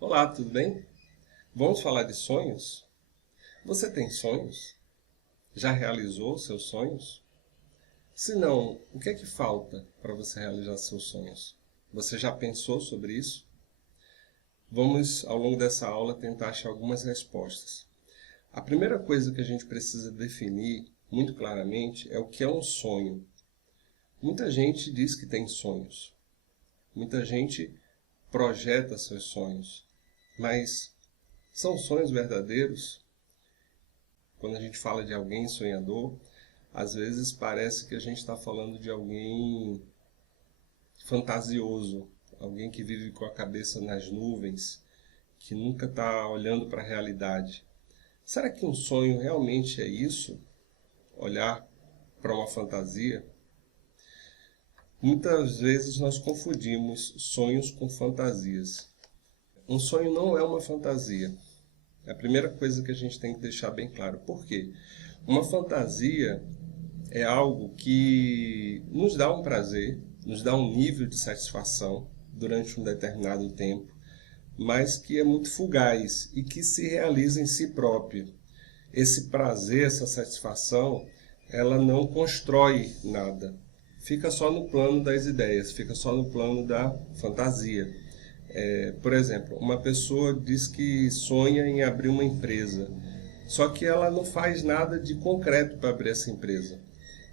Olá, tudo bem? Vamos falar de sonhos? Você tem sonhos? Já realizou seus sonhos? Se não, o que é que falta para você realizar seus sonhos? Você já pensou sobre isso? Vamos, ao longo dessa aula, tentar achar algumas respostas. A primeira coisa que a gente precisa definir muito claramente é o que é um sonho. Muita gente diz que tem sonhos. Muita gente projeta seus sonhos. Mas são sonhos verdadeiros? Quando a gente fala de alguém sonhador, às vezes parece que a gente está falando de alguém fantasioso, alguém que vive com a cabeça nas nuvens, que nunca está olhando para a realidade. Será que um sonho realmente é isso? Olhar para uma fantasia? Muitas vezes nós confundimos sonhos com fantasias. Um sonho não é uma fantasia. É a primeira coisa que a gente tem que deixar bem claro. Por quê? Uma fantasia é algo que nos dá um prazer, nos dá um nível de satisfação durante um determinado tempo, mas que é muito fugaz e que se realiza em si próprio. Esse prazer, essa satisfação, ela não constrói nada. Fica só no plano das ideias, fica só no plano da fantasia. Por exemplo, uma pessoa diz que sonha em abrir uma empresa, só que ela não faz nada de concreto para abrir essa empresa.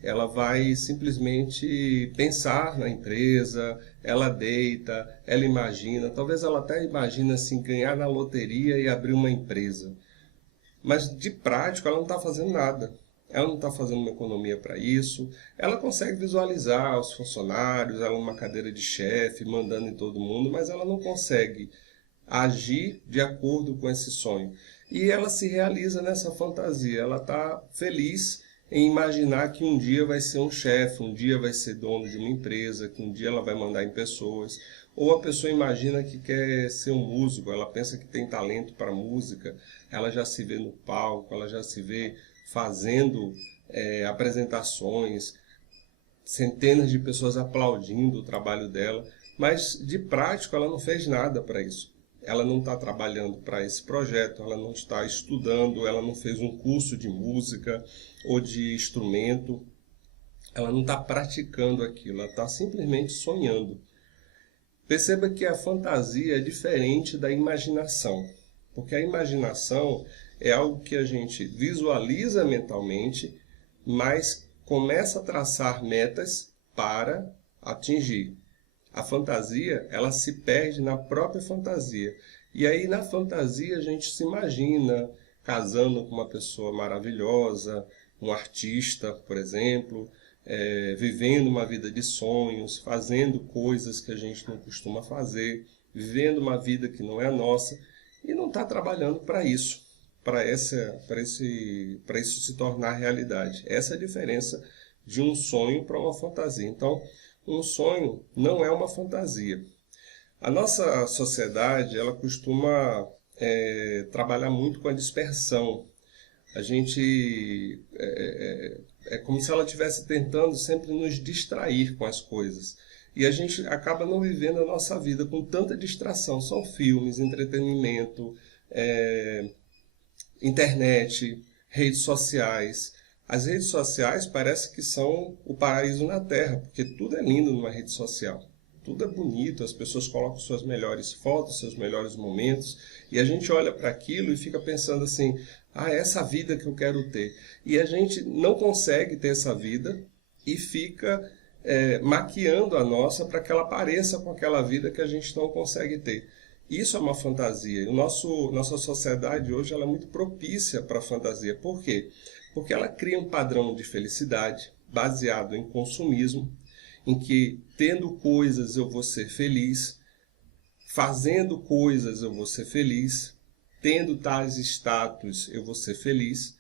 Ela vai simplesmente pensar na empresa, ela deita, ela imagina, talvez ela até imagine assim, ganhar na loteria e abrir uma empresa. Mas de prático ela não está fazendo nada. Ela não está fazendo uma economia para isso. Ela consegue visualizar os funcionários, ela numa cadeira de chefe, mandando em todo mundo, mas ela não consegue agir de acordo com esse sonho. E ela se realiza nessa fantasia. Ela está feliz em imaginar que um dia vai ser um chefe, um dia vai ser dono de uma empresa, que um dia ela vai mandar em pessoas. Ou a pessoa imagina que quer ser um músico, ela pensa que tem talento para música, ela já se vê no palco, ela já se vê fazendo apresentações, centenas de pessoas aplaudindo o trabalho dela, mas de prático ela não fez nada para isso. Ela não está trabalhando para esse projeto, ela não está estudando, ela não fez um curso de música ou de instrumento, ela não está praticando aquilo, ela está simplesmente sonhando. Perceba que a fantasia é diferente da imaginação, porque a imaginação é algo que a gente visualiza mentalmente, mas começa a traçar metas para atingir. A fantasia, ela se perde na própria fantasia. E aí na fantasia a gente se imagina casando com uma pessoa maravilhosa, um artista, por exemplo, vivendo uma vida de sonhos, fazendo coisas que a gente não costuma fazer, vivendo uma vida que não é a nossa e não está trabalhando para isso, para isso se tornar realidade. Essa é a diferença de um sonho para uma fantasia. Então, um sonho não é uma fantasia. A nossa sociedade, ela costuma trabalhar muito com a dispersão. A gente é como se ela estivesse tentando sempre nos distrair com as coisas. E a gente acaba não vivendo a nossa vida com tanta distração. São filmes, entretenimento, internet, redes sociais. As redes sociais parece que são o paraíso na Terra, porque tudo é lindo numa rede social. Tudo é bonito, as pessoas colocam suas melhores fotos, seus melhores momentos, e a gente olha para aquilo e fica pensando assim, é essa vida que eu quero ter. E a gente não consegue ter essa vida e fica maquiando a nossa para que ela pareça com aquela vida que a gente não consegue ter. Isso é uma fantasia. Nossa sociedade hoje ela é muito propícia para a fantasia. Por quê? Porque ela cria um padrão de felicidade baseado em consumismo, em que tendo coisas eu vou ser feliz, fazendo coisas eu vou ser feliz, tendo tais status eu vou ser feliz.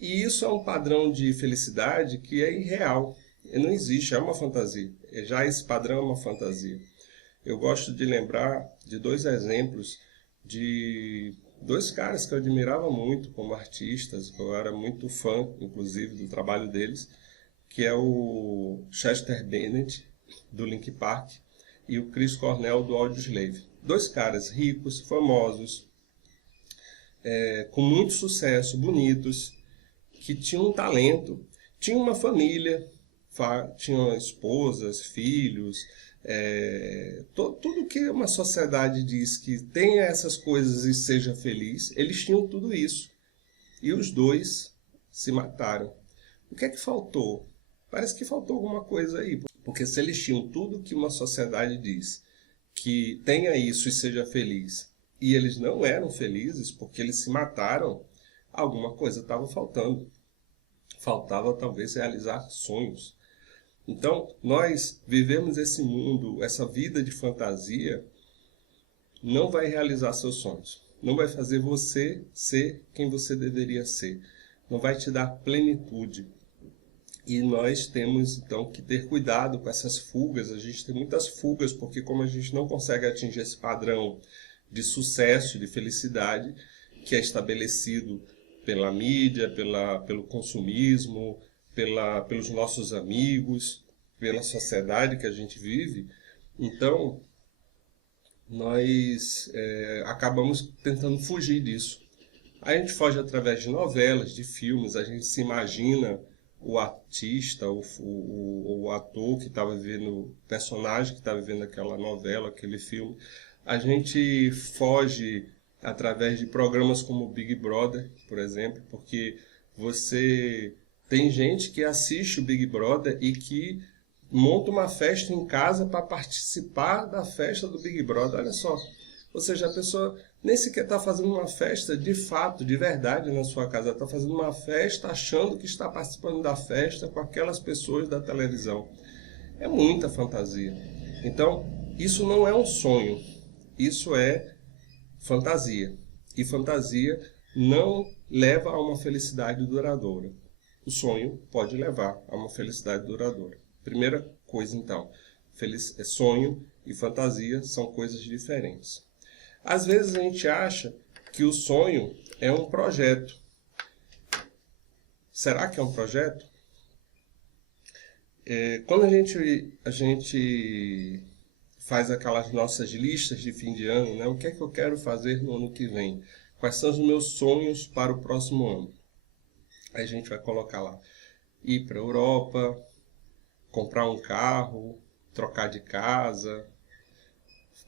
E isso é um padrão de felicidade que é irreal. Não existe, é uma fantasia. Já esse padrão é uma fantasia. Eu gosto de lembrar de dois exemplos de dois caras que eu admirava muito como artistas, que eu era muito fã, inclusive, do trabalho deles, que é o Chester Bennett do Linkin Park, e o Chris Cornell, do Audioslave. Dois caras ricos, famosos, com muito sucesso, bonitos, que tinham um talento, tinham uma família, tinham esposas, filhos, tudo que uma sociedade diz que tenha essas coisas e seja feliz, eles tinham tudo isso. E os dois se mataram. O que é que faltou? Parece que faltou alguma coisa aí. Porque se eles tinham tudo que uma sociedade diz, que tenha isso e seja feliz, e eles não eram felizes porque eles se mataram, alguma coisa estava faltando. Faltava talvez realizar sonhos. Então, nós vivemos esse mundo, essa vida de fantasia, não vai realizar seus sonhos. Não vai fazer você ser quem você deveria ser. Não vai te dar plenitude. E nós temos, então, que ter cuidado com essas fugas. A gente tem muitas fugas, porque como a gente não consegue atingir esse padrão de sucesso, de felicidade, que é estabelecido pela mídia, pelo consumismo, pelos nossos amigos, pela sociedade que a gente vive, então nós acabamos tentando fugir disso. A gente foge através de novelas, de filmes, a gente se imagina o artista, o ator que estava vivendo, o personagem que estava vivendo aquela novela, aquele filme. A gente foge através de programas como Big Brother, por exemplo, porque você tem gente que assiste o Big Brother e que monta uma festa em casa para participar da festa do Big Brother. Olha só, ou seja, a pessoa nem sequer está fazendo uma festa de fato, de verdade na sua casa. Está fazendo uma festa achando que está participando da festa com aquelas pessoas da televisão. É muita fantasia. Então, isso não é um sonho. Isso é fantasia. E fantasia não leva a uma felicidade duradoura. O sonho pode levar a uma felicidade duradoura. Primeira coisa, então, sonho e fantasia são coisas diferentes. Às vezes a gente acha que o sonho é um projeto. Será que é um projeto? Quando a gente faz aquelas nossas listas de fim de ano, né? O que é que eu quero fazer no ano que vem? Quais são os meus sonhos para o próximo ano? Aí a gente vai colocar lá, ir para a Europa, comprar um carro, trocar de casa,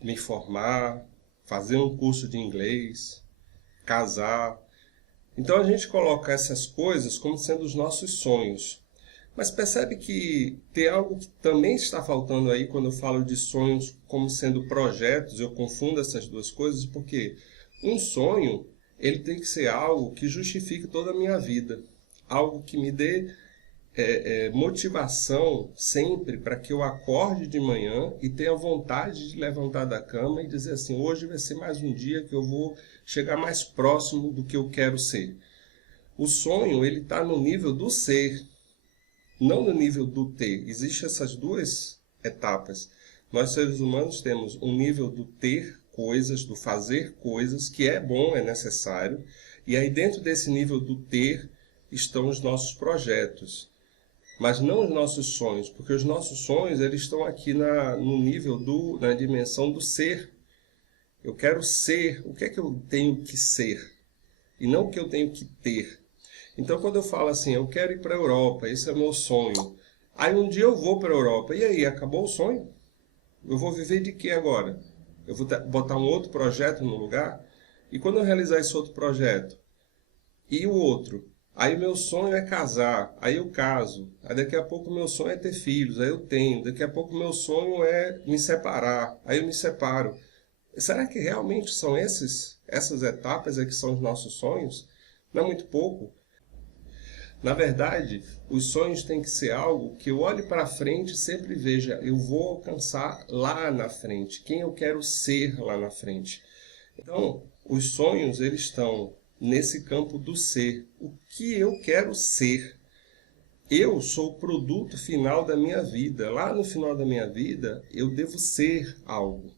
me formar, fazer um curso de inglês, casar. Então a gente coloca essas coisas como sendo os nossos sonhos. Mas percebe que tem algo que também está faltando aí quando eu falo de sonhos como sendo projetos, eu confundo essas duas coisas, porque um sonho, ele tem que ser algo que justifique toda a minha vida. Algo que me dê motivação sempre para que eu acorde de manhã e tenha vontade de levantar da cama e dizer assim, hoje vai ser mais um dia que eu vou chegar mais próximo do que eu quero ser. O sonho, ele está no nível do ser, não no nível do ter. Existem essas duas etapas. Nós, seres humanos, temos um nível do ter coisas, do fazer coisas, que é bom, é necessário. E aí, dentro desse nível do ter, estão os nossos projetos. Mas não os nossos sonhos, porque os nossos sonhos eles estão aqui no nível na dimensão do ser. Eu quero ser, o que é que eu tenho que ser? E não o que eu tenho que ter. Então, quando eu falo assim, eu quero ir para a Europa, esse é o meu sonho. Aí um dia eu vou para a Europa, e aí, acabou o sonho? Eu vou viver de quê agora? Eu vou botar um outro projeto no lugar? E quando eu realizar esse outro projeto? E o outro? Aí meu sonho é casar, aí eu caso. Aí daqui a pouco meu sonho é ter filhos, aí eu tenho. Daqui a pouco meu sonho é me separar, aí eu me separo. Será que realmente são essas etapas que são os nossos sonhos? Não é muito pouco. Na verdade, os sonhos têm que ser algo que eu olhe para frente e sempre veja, eu vou alcançar lá na frente, quem eu quero ser lá na frente. Então, os sonhos eles estão nesse campo do ser. O que eu quero ser? Eu sou o produto final da minha vida. Lá no final da minha vida, eu devo ser algo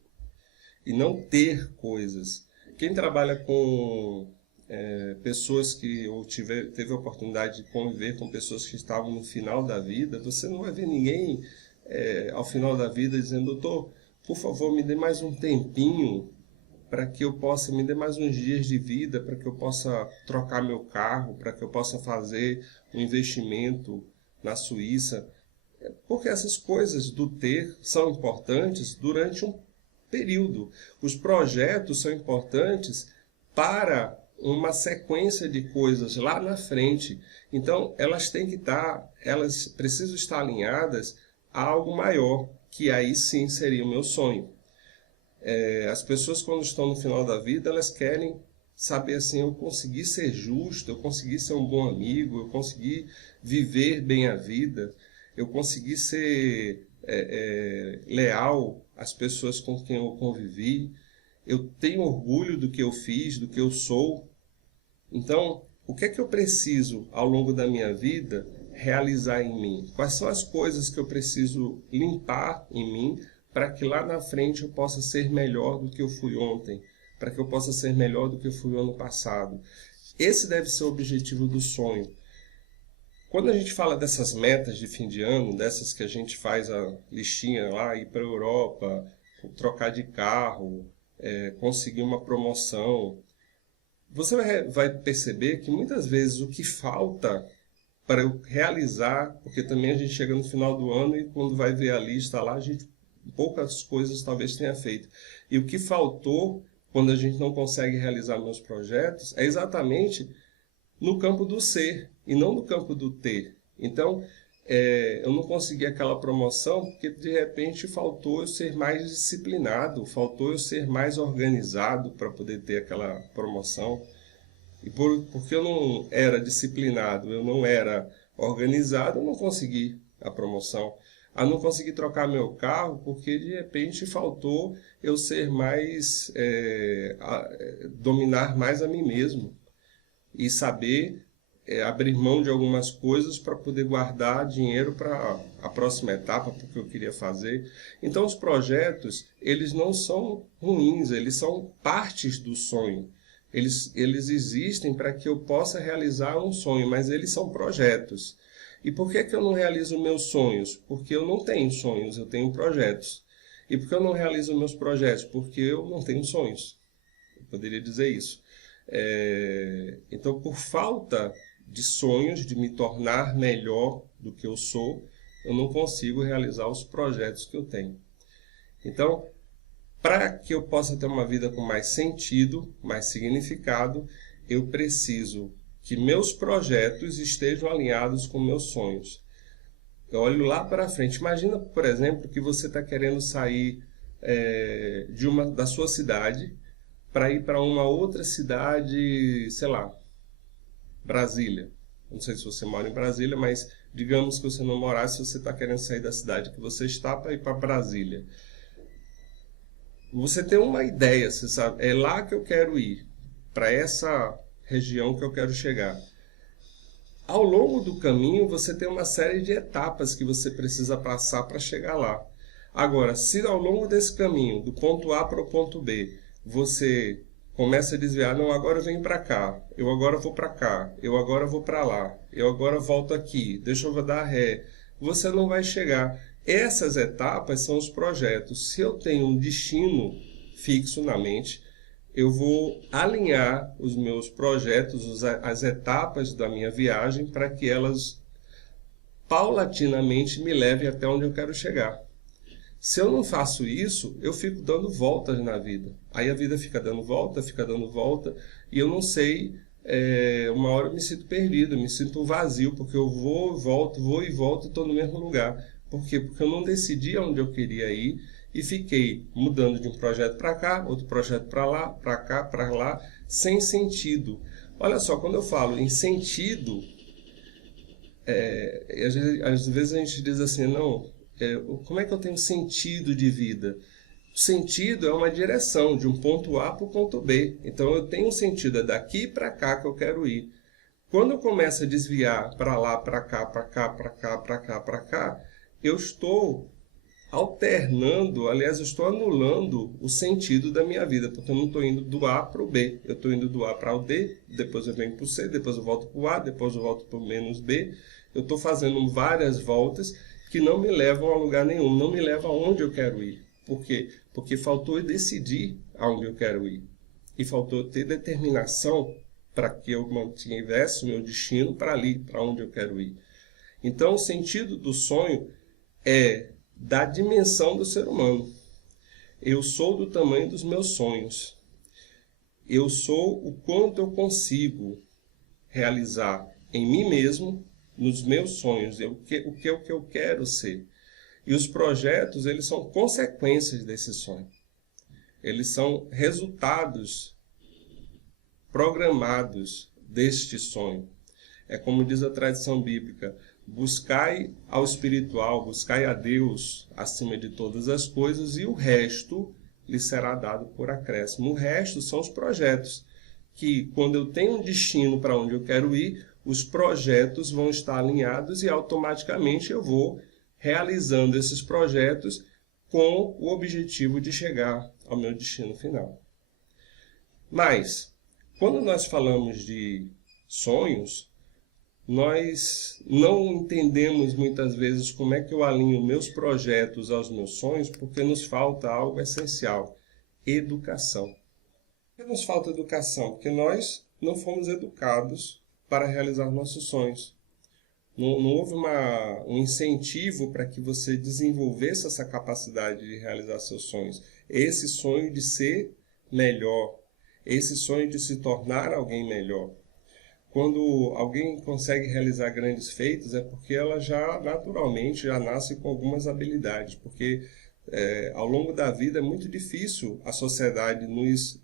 e não ter coisas. Quem trabalha com pessoas que ou teve a oportunidade de conviver com pessoas que estavam no final da vida, você não vai ver ninguém ao final da vida dizendo: doutor, por favor, me dê mais um tempinho para que eu possa, me dê mais uns dias de vida, para que eu possa trocar meu carro, para que eu possa fazer um investimento na Suíça. Porque essas coisas do ter são importantes durante um período. Os projetos são importantes para uma sequência de coisas lá na frente. Então, elas têm que estar, elas precisam estar alinhadas a algo maior, que aí sim seria o meu sonho. As pessoas, quando estão no final da vida, elas querem saber assim: eu consegui ser justo, eu consegui ser um bom amigo, eu consegui viver bem a vida, eu consegui ser leal às pessoas com quem eu convivi, eu tenho orgulho do que eu fiz, do que eu sou. Então, o que é que eu preciso ao longo da minha vida realizar em mim? Quais são as coisas que eu preciso limpar em mim para que lá na frente eu possa ser melhor do que eu fui ontem, para que eu possa ser melhor do que eu fui ano passado? Esse deve ser o objetivo do sonho. Quando a gente fala dessas metas de fim de ano, dessas que a gente faz a listinha lá, ir para a Europa, trocar de carro, conseguir uma promoção, você vai perceber que muitas vezes o que falta para eu realizar, porque também a gente chega no final do ano e quando vai ver a lista lá, a gente poucas coisas talvez tenha feito. E o que faltou quando a gente não consegue realizar meus projetos é exatamente no campo do ser e não no campo do ter. Então, eu não consegui aquela promoção porque de repente faltou eu ser mais disciplinado, faltou eu ser mais organizado para poder ter aquela promoção. E porque eu não era disciplinado, eu não era organizado, eu não consegui a promoção. Não consegui trocar meu carro porque de repente faltou eu ser mais, dominar mais a mim mesmo e saber abrir mão de algumas coisas para poder guardar dinheiro para a próxima etapa, porque eu queria fazer. Então os projetos, eles não são ruins, eles são partes do sonho. Eles existem para que eu possa realizar um sonho, mas eles são projetos. E por que eu não realizo meus sonhos? Porque eu não tenho sonhos, eu tenho projetos. E por que eu não realizo meus projetos? Porque eu não tenho sonhos. Eu poderia dizer isso. Então, por falta de sonhos, de me tornar melhor do que eu sou, eu não consigo realizar os projetos que eu tenho. Então, para que eu possa ter uma vida com mais sentido, mais significado, eu preciso que meus projetos estejam alinhados com meus sonhos. Eu olho lá para frente. Imagina, por exemplo, que você está querendo sair da sua cidade para ir para uma outra cidade, sei lá, Brasília. Não sei se você mora em Brasília, mas digamos que você não morasse, você está querendo sair da cidade que você está para ir para Brasília. Você tem uma ideia, você sabe, é lá que eu quero ir, para essa região que eu quero chegar. Ao longo do caminho, você tem uma série de etapas que você precisa passar para chegar lá. Agora, se ao longo desse caminho, do ponto A para o ponto B, você começa a desviar: não, agora eu venho para cá, eu agora vou para cá, eu agora vou para lá, eu agora volto aqui, deixa eu dar ré, você não vai chegar. Essas etapas são os projetos. Se eu tenho um destino fixo na mente, eu vou alinhar os meus projetos, as etapas da minha viagem, para que elas paulatinamente me levem até onde eu quero chegar. Se eu não faço isso, eu fico dando voltas na vida. Aí a vida fica dando volta, e eu não sei, uma hora eu me sinto perdido, eu me sinto vazio, porque eu vou e volto e estou no mesmo lugar. Por quê? Porque eu não decidi aonde eu queria ir e fiquei mudando de um projeto para cá, outro projeto para lá, para cá, para lá, sem sentido. Olha só, quando eu falo em sentido, às vezes a gente diz assim: não, como é que eu tenho sentido de vida? O sentido é uma direção, de um ponto A para o ponto B. Então eu tenho um sentido, é daqui para cá que eu quero ir. Quando eu começo a desviar para lá, para cá, para cá, para cá, para cá, para cá, eu estou alternando, aliás, eu estou anulando o sentido da minha vida, porque eu não estou indo do A para o B, eu estou indo do A para o D, depois eu venho para o C, depois eu volto para o A, depois eu volto para o menos B, eu estou fazendo várias voltas que não me levam a lugar nenhum, não me levam aonde eu quero ir. Por quê? Porque faltou eu decidir aonde eu quero ir. E faltou ter determinação para que eu mantivesse o meu destino para ali, para onde eu quero ir. Então, o sentido do sonho é da dimensão do ser humano. Eu sou do tamanho dos meus sonhos. Eu sou o quanto eu consigo realizar em mim mesmo, nos meus sonhos, o que eu quero ser. E os projetos, eles são consequências desse sonho. Eles são resultados programados deste sonho. É como diz a tradição bíblica, buscai ao espiritual, buscai a Deus acima de todas as coisas e o resto lhe será dado por acréscimo. O resto são os projetos, que quando eu tenho um destino para onde eu quero ir, os projetos vão estar alinhados e automaticamente eu vou realizando esses projetos com o objetivo de chegar ao meu destino final. Mas, quando nós falamos de sonhos, nós não entendemos muitas vezes como é que eu alinho meus projetos aos meus sonhos, porque nos falta algo essencial: educação. Por que nos falta educação? Porque nós não fomos educados para realizar nossos sonhos. Não houve um incentivo para que você desenvolvesse essa capacidade de realizar seus sonhos. Esse sonho de ser melhor, esse sonho de se tornar alguém melhor. Quando alguém consegue realizar grandes feitos, é porque ela já naturalmente já nasce com algumas habilidades, porque ao longo da vida é muito difícil a sociedade nos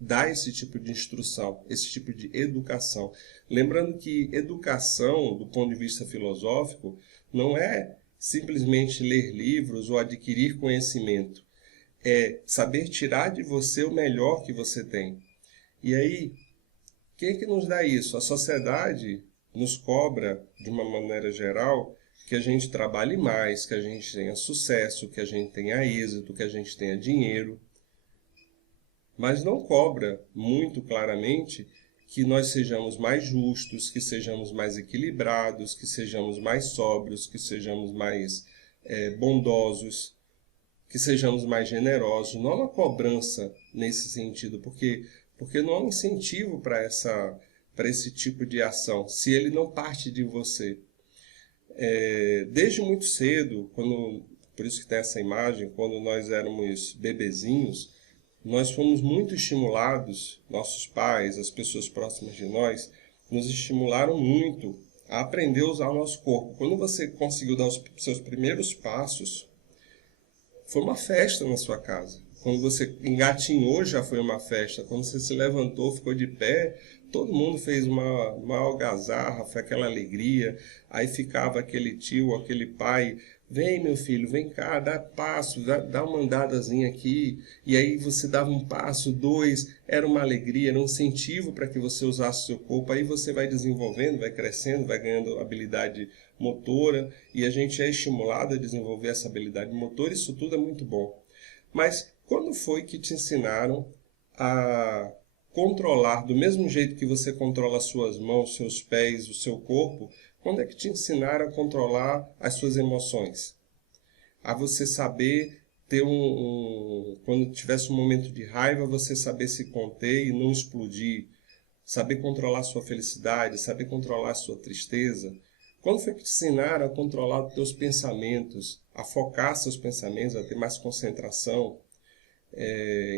dar esse tipo de instrução, esse tipo de educação. Lembrando que educação, do ponto de vista filosófico, não é simplesmente ler livros ou adquirir conhecimento. É saber tirar de você o melhor que você tem. E aí, quem é que nos dá isso? A sociedade nos cobra, de uma maneira geral, que a gente trabalhe mais, que a gente tenha sucesso, que a gente tenha êxito, que a gente tenha dinheiro. Mas não cobra muito claramente que nós sejamos mais justos, que sejamos mais equilibrados, que sejamos mais sóbrios, que sejamos mais bondosos, que sejamos mais generosos. Não há uma cobrança nesse sentido, porque não há um incentivo para esse tipo de ação, se ele não parte de você. Desde muito cedo, por isso que tem essa imagem, quando nós éramos bebezinhos, nós fomos muito estimulados, nossos pais, as pessoas próximas de nós, nos estimularam muito a aprender a usar o nosso corpo. Quando você conseguiu dar os seus primeiros passos, foi uma festa na sua casa. Quando você engatinhou, já foi uma festa. Quando você se levantou, ficou de pé, todo mundo fez uma algazarra, foi aquela alegria. Aí ficava aquele tio, aquele pai: vem, meu filho, vem cá, dá passo, dá uma andadazinha aqui. E aí você dava um passo, dois, era uma alegria, era um incentivo para que você usasse o seu corpo. Aí você vai desenvolvendo, vai crescendo, vai ganhando habilidade motora, e a gente é estimulado a desenvolver essa habilidade motora. Isso tudo é muito bom. Mas quando foi que te ensinaram a controlar, do mesmo jeito que você controla as suas mãos, seus pés, o seu corpo, quando é que te ensinaram a controlar as suas emoções? A você saber ter quando tivesse um momento de raiva, você saber se conter e não explodir, saber controlar a sua felicidade, saber controlar a sua tristeza. Quando foi que te ensinaram a controlar os teus pensamentos, a focar seus pensamentos, a ter mais concentração?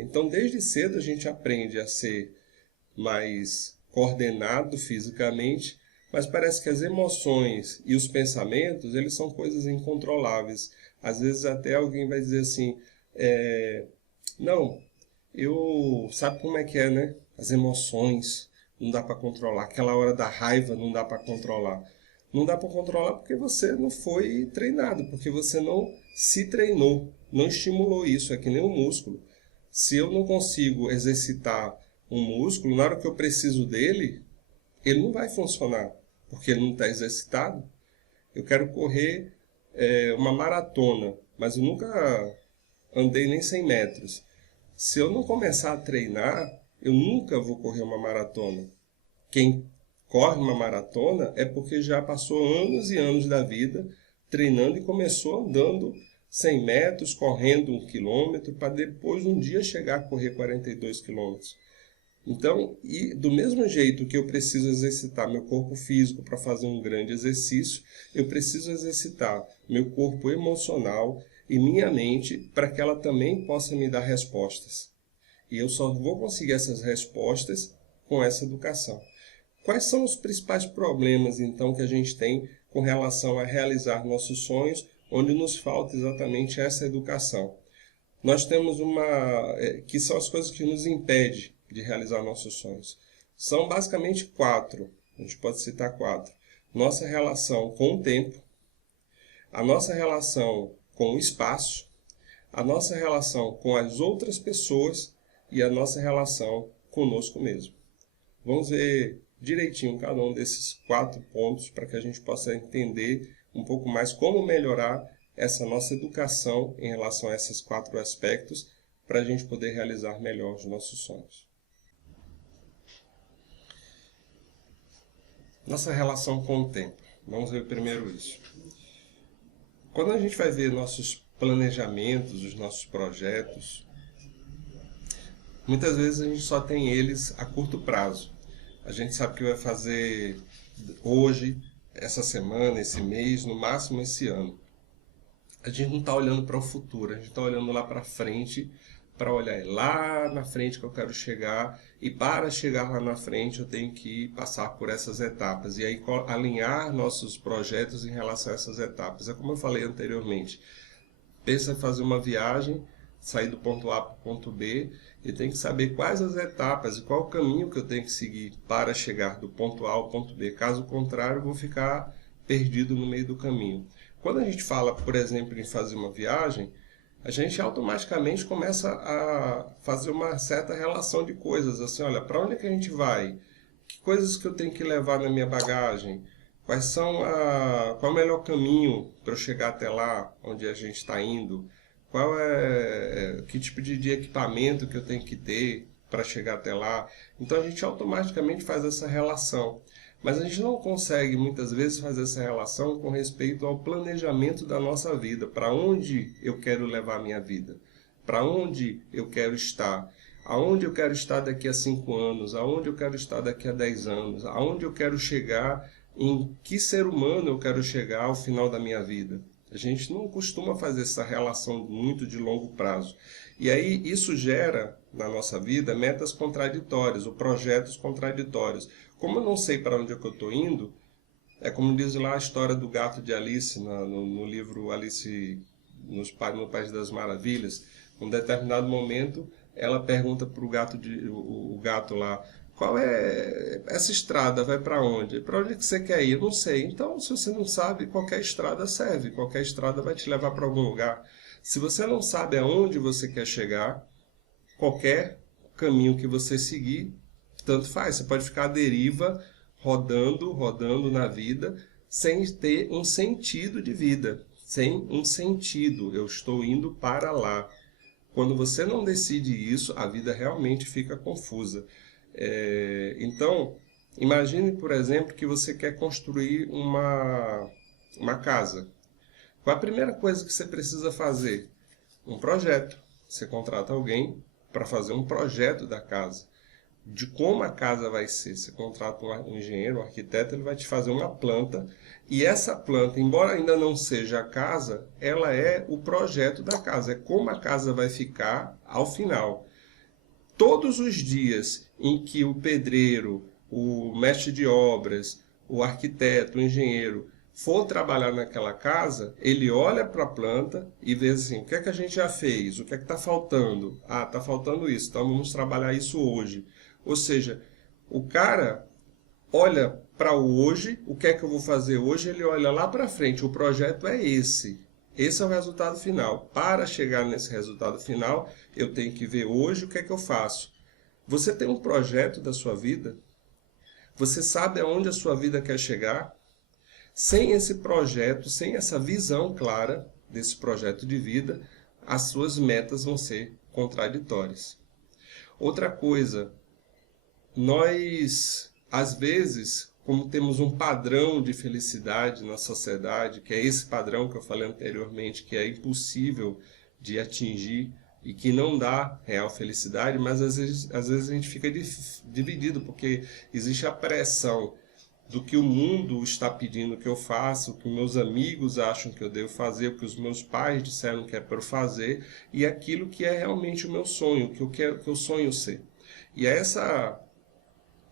Então, desde cedo a gente aprende a ser mais coordenado fisicamente, mas parece que as emoções e os pensamentos, eles são coisas incontroláveis. Às vezes até alguém vai dizer assim, não, sabe como é que é, né? As emoções não dá para controlar, aquela hora da raiva não dá para controlar. Não dá para controlar porque você não foi treinado, porque você não se treinou, não estimulou isso, é que nem um músculo. Se eu não consigo exercitar um músculo, na hora que eu preciso dele, ele não vai funcionar, porque ele não está exercitado. Eu quero correr uma maratona, mas eu nunca andei nem 100 metros. Se eu não começar a treinar, eu nunca vou correr uma maratona. Quem corre uma maratona é porque já passou anos e anos da vida treinando e começou andando 100 metros, correndo 1 quilômetro, para depois um dia chegar a correr 42 quilômetros. Então, e do mesmo jeito que eu preciso exercitar meu corpo físico para fazer um grande exercício, eu preciso exercitar meu corpo emocional e minha mente para que ela também possa me dar respostas. E eu só vou conseguir essas respostas com essa educação. Quais são os principais problemas, então, que a gente tem com relação a realizar nossos sonhos, onde nos falta exatamente essa educação? Nós temos que são as coisas que nos impedem de realizar nossos sonhos. São basicamente 4, a gente pode citar 4. Nossa relação com o tempo, a nossa relação com o espaço, a nossa relação com as outras pessoas e a nossa relação conosco mesmo. Vamos ver direitinho cada um desses 4 pontos para que a gente possa entender um pouco mais como melhorar essa nossa educação em relação a esses 4 aspectos para a gente poder realizar melhor os nossos sonhos. Nossa relação com o tempo. Vamos ver primeiro isso. Quando a gente vai ver nossos planejamentos, os nossos projetos, muitas vezes a gente só tem eles a curto prazo. A gente sabe que vai fazer hoje, essa semana, esse mês, no máximo esse ano. A gente não está olhando para o futuro, a gente está olhando lá para frente, para olhar lá na frente que eu quero chegar, e para chegar lá na frente eu tenho que passar por essas etapas, e aí alinhar nossos projetos em relação a essas etapas. É como eu falei anteriormente, pensa em fazer uma viagem, sair do ponto A para o ponto B, e tem que saber quais as etapas e qual o caminho que eu tenho que seguir para chegar do ponto A ao ponto B. Caso contrário, eu vou ficar perdido no meio do caminho. Quando a gente fala, por exemplo, em fazer uma viagem, a gente automaticamente começa a fazer uma certa relação de coisas. Assim, olha, para onde é que a gente vai? Que coisas que eu tenho que levar na minha bagagem? Qual é o melhor caminho para eu chegar até lá, onde a gente está indo? Que tipo de equipamento que eu tenho que ter para chegar até lá? Então a gente automaticamente faz essa relação. Mas a gente não consegue muitas vezes fazer essa relação com respeito ao planejamento da nossa vida. Para onde eu quero levar a minha vida? Para onde eu quero estar? Aonde eu quero estar daqui a 5 anos? Aonde eu quero estar daqui a 10 anos? Aonde eu quero chegar? Em que ser humano eu quero chegar ao final da minha vida? A gente não costuma fazer essa relação muito de longo prazo. E aí isso gera na nossa vida metas contraditórias ou projetos contraditórios. Como eu não sei para onde é que eu estou indo, é como diz lá a história do gato de Alice, no livro Alice no País das Maravilhas. Em um determinado momento, ela pergunta para o gato lá, qual é essa estrada, vai para onde? Para onde que você quer ir? Eu não sei. Então, se você não sabe, qualquer estrada serve, qualquer estrada vai te levar para algum lugar. Se você não sabe aonde você quer chegar, qualquer caminho que você seguir, tanto faz. Você pode ficar à deriva, rodando na vida, sem ter um sentido de vida, sem um sentido. Eu estou indo para lá. Quando você não decide isso, a vida realmente fica confusa. Então, imagine, por exemplo, que você quer construir uma casa. Qual é a primeira coisa que você precisa fazer? Um projeto. Você contrata alguém para fazer um projeto da casa, de como a casa vai ser. Você contrata um engenheiro, um arquiteto, ele vai te fazer uma planta, e essa planta, embora ainda não seja a casa, ela é o projeto da casa, é como a casa vai ficar ao final. Todos os dias em que o pedreiro, o mestre de obras, o arquiteto, o engenheiro for trabalhar naquela casa, ele olha para a planta e vê assim, o que é que a gente já fez? O que é que está faltando? Ah, está faltando isso, então vamos trabalhar isso hoje. Ou seja, o cara olha para o hoje, o que é que eu vou fazer hoje, ele olha lá para frente, o projeto é esse. Esse é o resultado final. Para chegar nesse resultado final, eu tenho que ver hoje o que é que eu faço. Você tem um projeto da sua vida? Você sabe aonde a sua vida quer chegar? Sem esse projeto, sem essa visão clara desse projeto de vida, as suas metas vão ser contraditórias. Outra coisa, nós, às vezes, como temos um padrão de felicidade na sociedade, que é esse padrão que eu falei anteriormente, que é impossível de atingir e que não dá real felicidade, mas às vezes a gente fica dividido, porque existe a pressão do que o mundo está pedindo que eu faça, o que meus amigos acham que eu devo fazer, o que os meus pais disseram que é para eu fazer, e aquilo que é realmente o meu sonho, que eu sonho ser. E é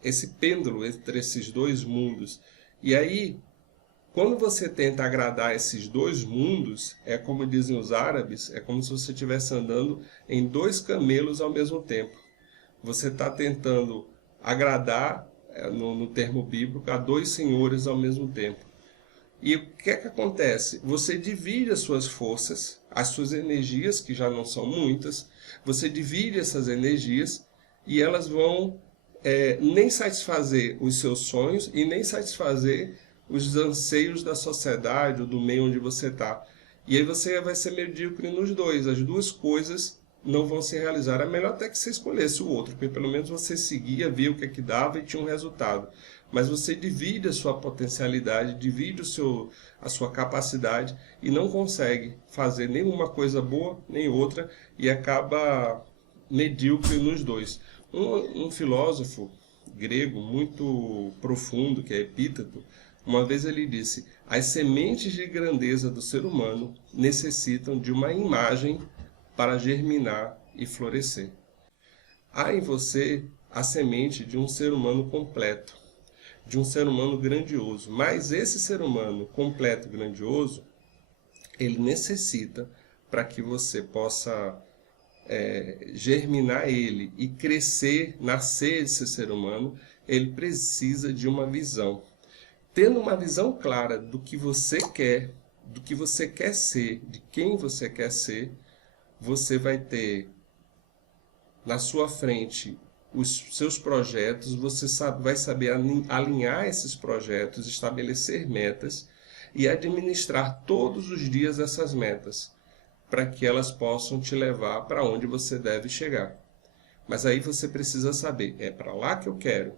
esse pêndulo entre esses dois mundos. E aí, quando você tenta agradar esses dois mundos, é como dizem os árabes, é como se você estivesse andando em dois camelos ao mesmo tempo. Você está tentando agradar, no termo bíblico, a dois senhores ao mesmo tempo. E o que é que acontece? Você divide as suas forças, as suas energias, que já não são muitas, você divide essas energias e elas vão nem satisfazer os seus sonhos e nem satisfazer os anseios da sociedade ou do meio onde você está. E aí você vai ser medíocre nos dois. As duas coisas não vão se realizar. É melhor até que você escolhesse o outro, porque pelo menos você seguia, via o que é que dava e tinha um resultado. Mas você divide a sua potencialidade, divide a sua capacidade e não consegue fazer nenhuma coisa boa, nem outra, e acaba medíocre nos dois. Um filósofo grego muito profundo, que é Epíteto, uma vez ele disse: as sementes de grandeza do ser humano necessitam de uma imagem para germinar e florescer. Há em você a semente de um ser humano completo, de um ser humano grandioso. Mas esse ser humano completo e grandioso, ele necessita, para que você possa germinar ele e crescer, nascer esse ser humano, ele precisa de uma visão. Tendo uma visão clara do que você quer ser, de quem você quer ser, você vai ter na sua frente os seus projetos, você vai saber alinhar esses projetos, estabelecer metas e administrar todos os dias essas metas, para que elas possam te levar para onde você deve chegar. Mas aí você precisa saber, é para lá que eu quero.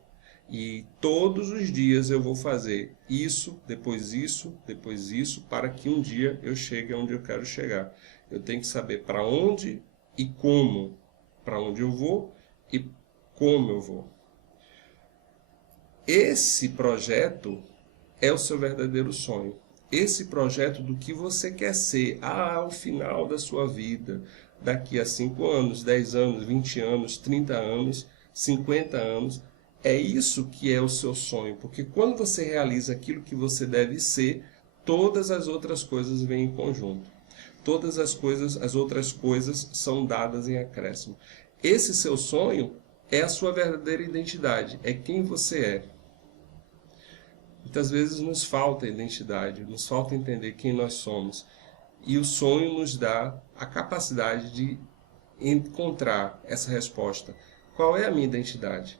E todos os dias eu vou fazer isso, depois isso, para que um dia eu chegue onde eu quero chegar. Eu tenho que saber para onde e como, para onde eu vou e como eu vou. Esse projeto é o seu verdadeiro sonho. Esse projeto do que você quer ser ao final da sua vida, daqui a 5 anos, 10 anos, 20 anos, 30 anos, 50 anos, é isso que é o seu sonho, porque quando você realiza aquilo que você deve ser, todas as outras coisas vêm em conjunto. Todas as outras coisas são dadas em acréscimo. Esse seu sonho é a sua verdadeira identidade, é quem você é. Muitas vezes nos falta identidade, nos falta entender quem nós somos. E o sonho nos dá a capacidade de encontrar essa resposta. Qual é a minha identidade?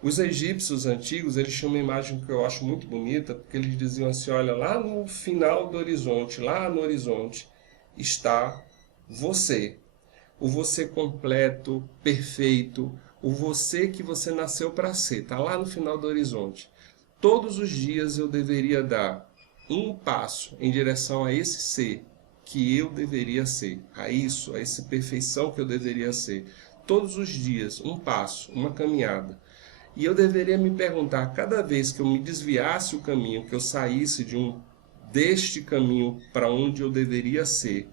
Os egípcios antigos, eles tinham uma imagem que eu acho muito bonita, porque eles diziam assim, olha, lá no final do horizonte, lá no horizonte, está você. O você completo, perfeito, o você que você nasceu para ser, está lá no final do horizonte. Todos os dias eu deveria dar um passo em direção a esse ser que eu deveria ser, a essa perfeição que eu deveria ser. Todos os dias, um passo, uma caminhada. E eu deveria me perguntar, cada vez que eu me desviasse o caminho, que eu saísse deste caminho para onde eu deveria ser,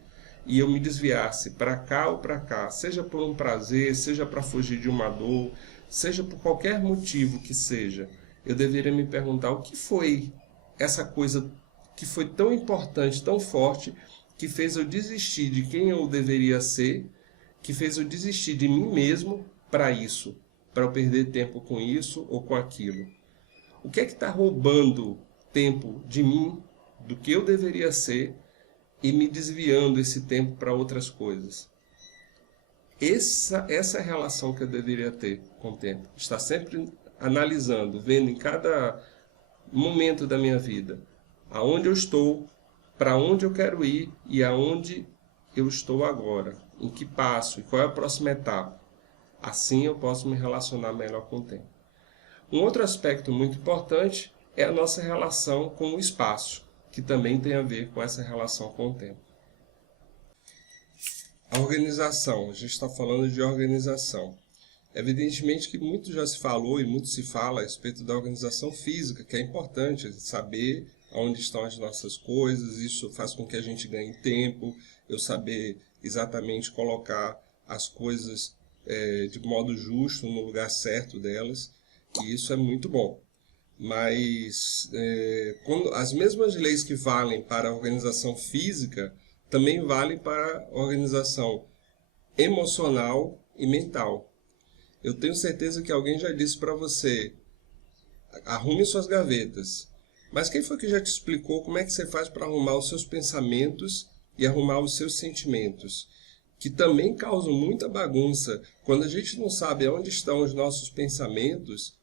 e eu me desviasse para cá ou para cá, seja por um prazer, seja para fugir de uma dor, seja por qualquer motivo que seja, eu deveria me perguntar o que foi essa coisa que foi tão importante, tão forte, que fez eu desistir de quem eu deveria ser, que fez eu desistir de mim mesmo para isso, para eu perder tempo com isso ou com aquilo. O que é que está roubando tempo de mim, do que eu deveria ser, e me desviando esse tempo para outras coisas? Essa é a relação que eu deveria ter com o tempo. Estar sempre analisando, vendo em cada momento da minha vida aonde eu estou, para onde eu quero ir e aonde eu estou agora, em que passo e qual é a próxima etapa. Assim eu posso me relacionar melhor com o tempo. Um outro aspecto muito importante é a nossa relação com o espaço, que também tem a ver com essa relação com o tempo. A organização, a gente está falando de organização. Evidentemente que muito já se falou e muito se fala a respeito da organização física, que é importante saber onde estão as nossas coisas, isso faz com que a gente ganhe tempo, eu saber exatamente colocar as coisas de modo justo no lugar certo delas, e isso é muito bom. Mas quando, as mesmas leis que valem para a organização física também valem para a organização emocional e mental. Eu tenho certeza que alguém já disse para você, arrume suas gavetas. Mas quem foi que já te explicou como é que você faz para arrumar os seus pensamentos e arrumar os seus sentimentos? Que também causam muita bagunça. Quando a gente não sabe onde estão os nossos pensamentos,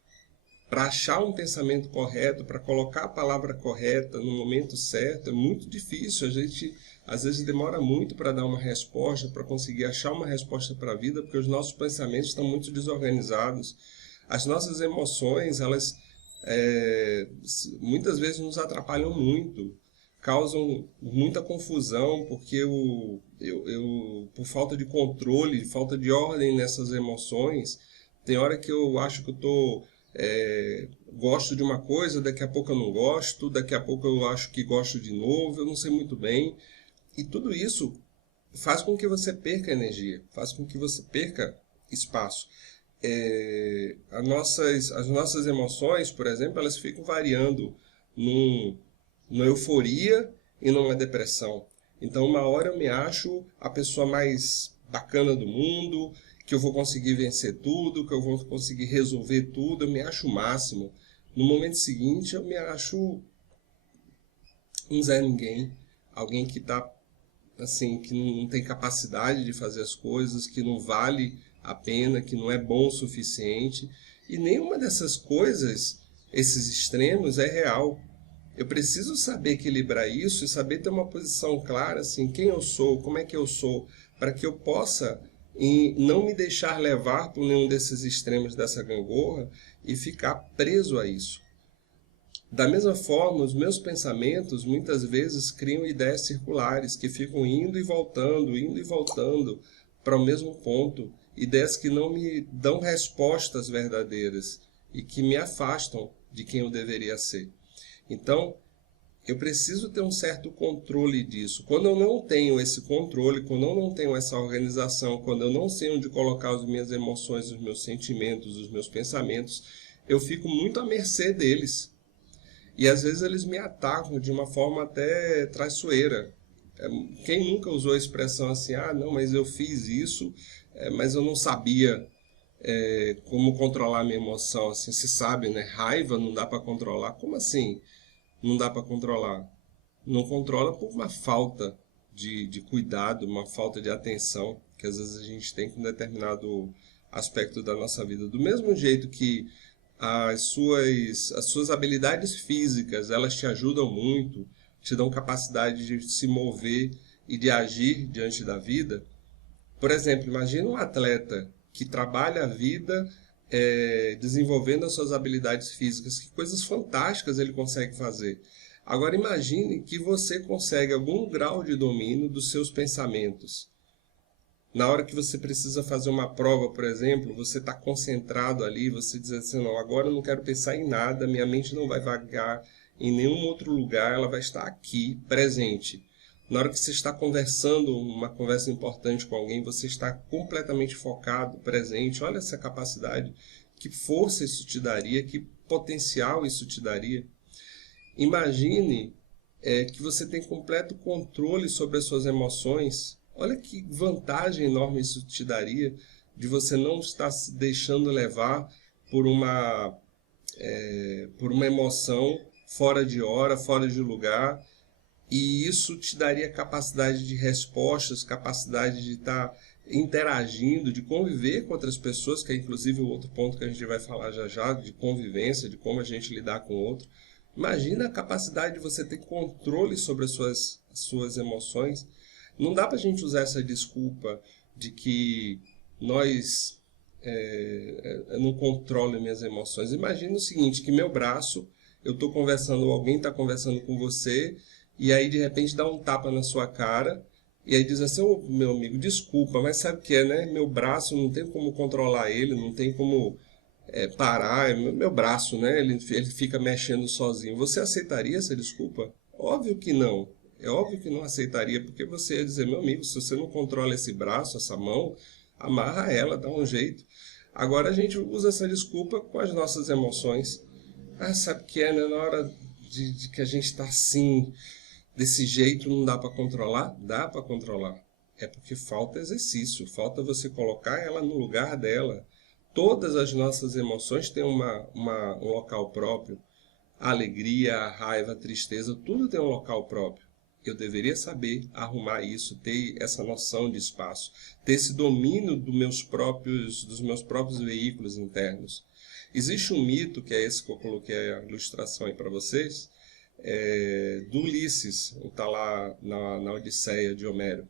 para achar um pensamento correto, para colocar a palavra correta no momento certo, é muito difícil. A gente às vezes demora muito para dar uma resposta, para conseguir achar uma resposta para a vida, porque os nossos pensamentos estão muito desorganizados. As nossas emoções, elas muitas vezes nos atrapalham muito, causam muita confusão, porque por falta de controle, falta de ordem nessas emoções, tem hora que eu acho que eu estou gosto de uma coisa, daqui a pouco eu não gosto, daqui a pouco eu acho que gosto de novo, eu não sei muito bem. E tudo isso faz com que você perca energia, faz com que você perca espaço. As nossas emoções, por exemplo, elas ficam variando numa euforia e numa depressão. Então, uma hora eu me acho a pessoa mais bacana do mundo, que eu vou conseguir vencer tudo, que eu vou conseguir resolver tudo, eu me acho o máximo. No momento seguinte, eu me acho um Zé Ninguém, alguém que está assim, que não tem capacidade de fazer as coisas, que não vale a pena, que não é bom o suficiente. E nenhuma dessas coisas, esses extremos, é real. Eu preciso saber equilibrar isso e saber ter uma posição clara, assim, quem eu sou, como é que eu sou, para que eu possa não me deixar levar por nenhum desses extremos dessa gangorra e ficar preso a isso. Da mesma forma, os meus pensamentos muitas vezes criam ideias circulares que ficam indo e voltando para o mesmo ponto, ideias que não me dão respostas verdadeiras e que me afastam de quem eu deveria ser. Então, eu preciso ter um certo controle disso. Quando eu não tenho esse controle, quando eu não tenho essa organização, quando eu não sei onde colocar as minhas emoções, os meus sentimentos, os meus pensamentos, eu fico muito à mercê deles. E às vezes eles me atacam de uma forma até traiçoeira. Quem nunca usou a expressão assim, ah, não, mas eu fiz isso, mas eu não sabia como controlar a minha emoção. Assim, se sabe, né? Raiva não dá para controlar. Como assim não dá para controlar? Não controla por uma falta de cuidado, uma falta de atenção que às vezes a gente tem com um determinado aspecto da nossa vida. Do mesmo jeito que as suas habilidades físicas, elas te ajudam muito, te dão capacidade de se mover e de agir diante da vida. Por exemplo, imagina um atleta que trabalha a vida desenvolvendo as suas habilidades físicas, que coisas fantásticas ele consegue fazer. Agora imagine que você consegue algum grau de domínio dos seus pensamentos. Na hora que você precisa fazer uma prova, por exemplo, você está concentrado ali, você diz assim, não, agora eu não quero pensar em nada, minha mente não vai vagar em nenhum outro lugar, ela vai estar aqui, presente. Na hora que você está conversando, uma conversa importante com alguém, você está completamente focado, presente. Olha essa capacidade, que força isso te daria, que potencial isso te daria. Imagine que você tem completo controle sobre as suas emoções. Olha que vantagem enorme isso te daria de você não estar se deixando levar por uma emoção fora de hora, fora de lugar. E isso te daria capacidade de respostas, capacidade de estar interagindo, de conviver com outras pessoas, que é inclusive o outro ponto que a gente vai falar já já, de convivência, de como a gente lidar com o outro. Imagina a capacidade de você ter controle sobre as suas emoções. Não dá para a gente usar essa desculpa de que eu não controlo minhas emoções. Imagina o seguinte, que meu braço eu estou conversando, ou alguém está conversando com você, e aí de repente dá um tapa na sua cara, e aí diz assim, ô meu amigo, desculpa, mas sabe o que é, né? Meu braço não tem como controlar ele, não tem como parar, é meu braço, né? Ele fica mexendo sozinho. Você aceitaria essa desculpa? Óbvio que não. É óbvio que não aceitaria, porque você ia dizer, meu amigo, se você não controla esse braço, essa mão, amarra ela, dá um jeito. Agora a gente usa essa desculpa com as nossas emoções. Ah, sabe o que é, né? Na hora de que a gente está assim, desse jeito, não dá para controlar? Dá para controlar. É porque falta exercício, falta você colocar ela no lugar dela. Todas as nossas emoções têm um local próprio. A alegria, a raiva, a tristeza, tudo tem um local próprio. Eu deveria saber arrumar isso, ter essa noção de espaço, ter esse domínio dos meus próprios veículos internos. Existe um mito, que é esse que eu coloquei a ilustração aí para vocês, do Ulisses, que está lá na Odisseia de Homero.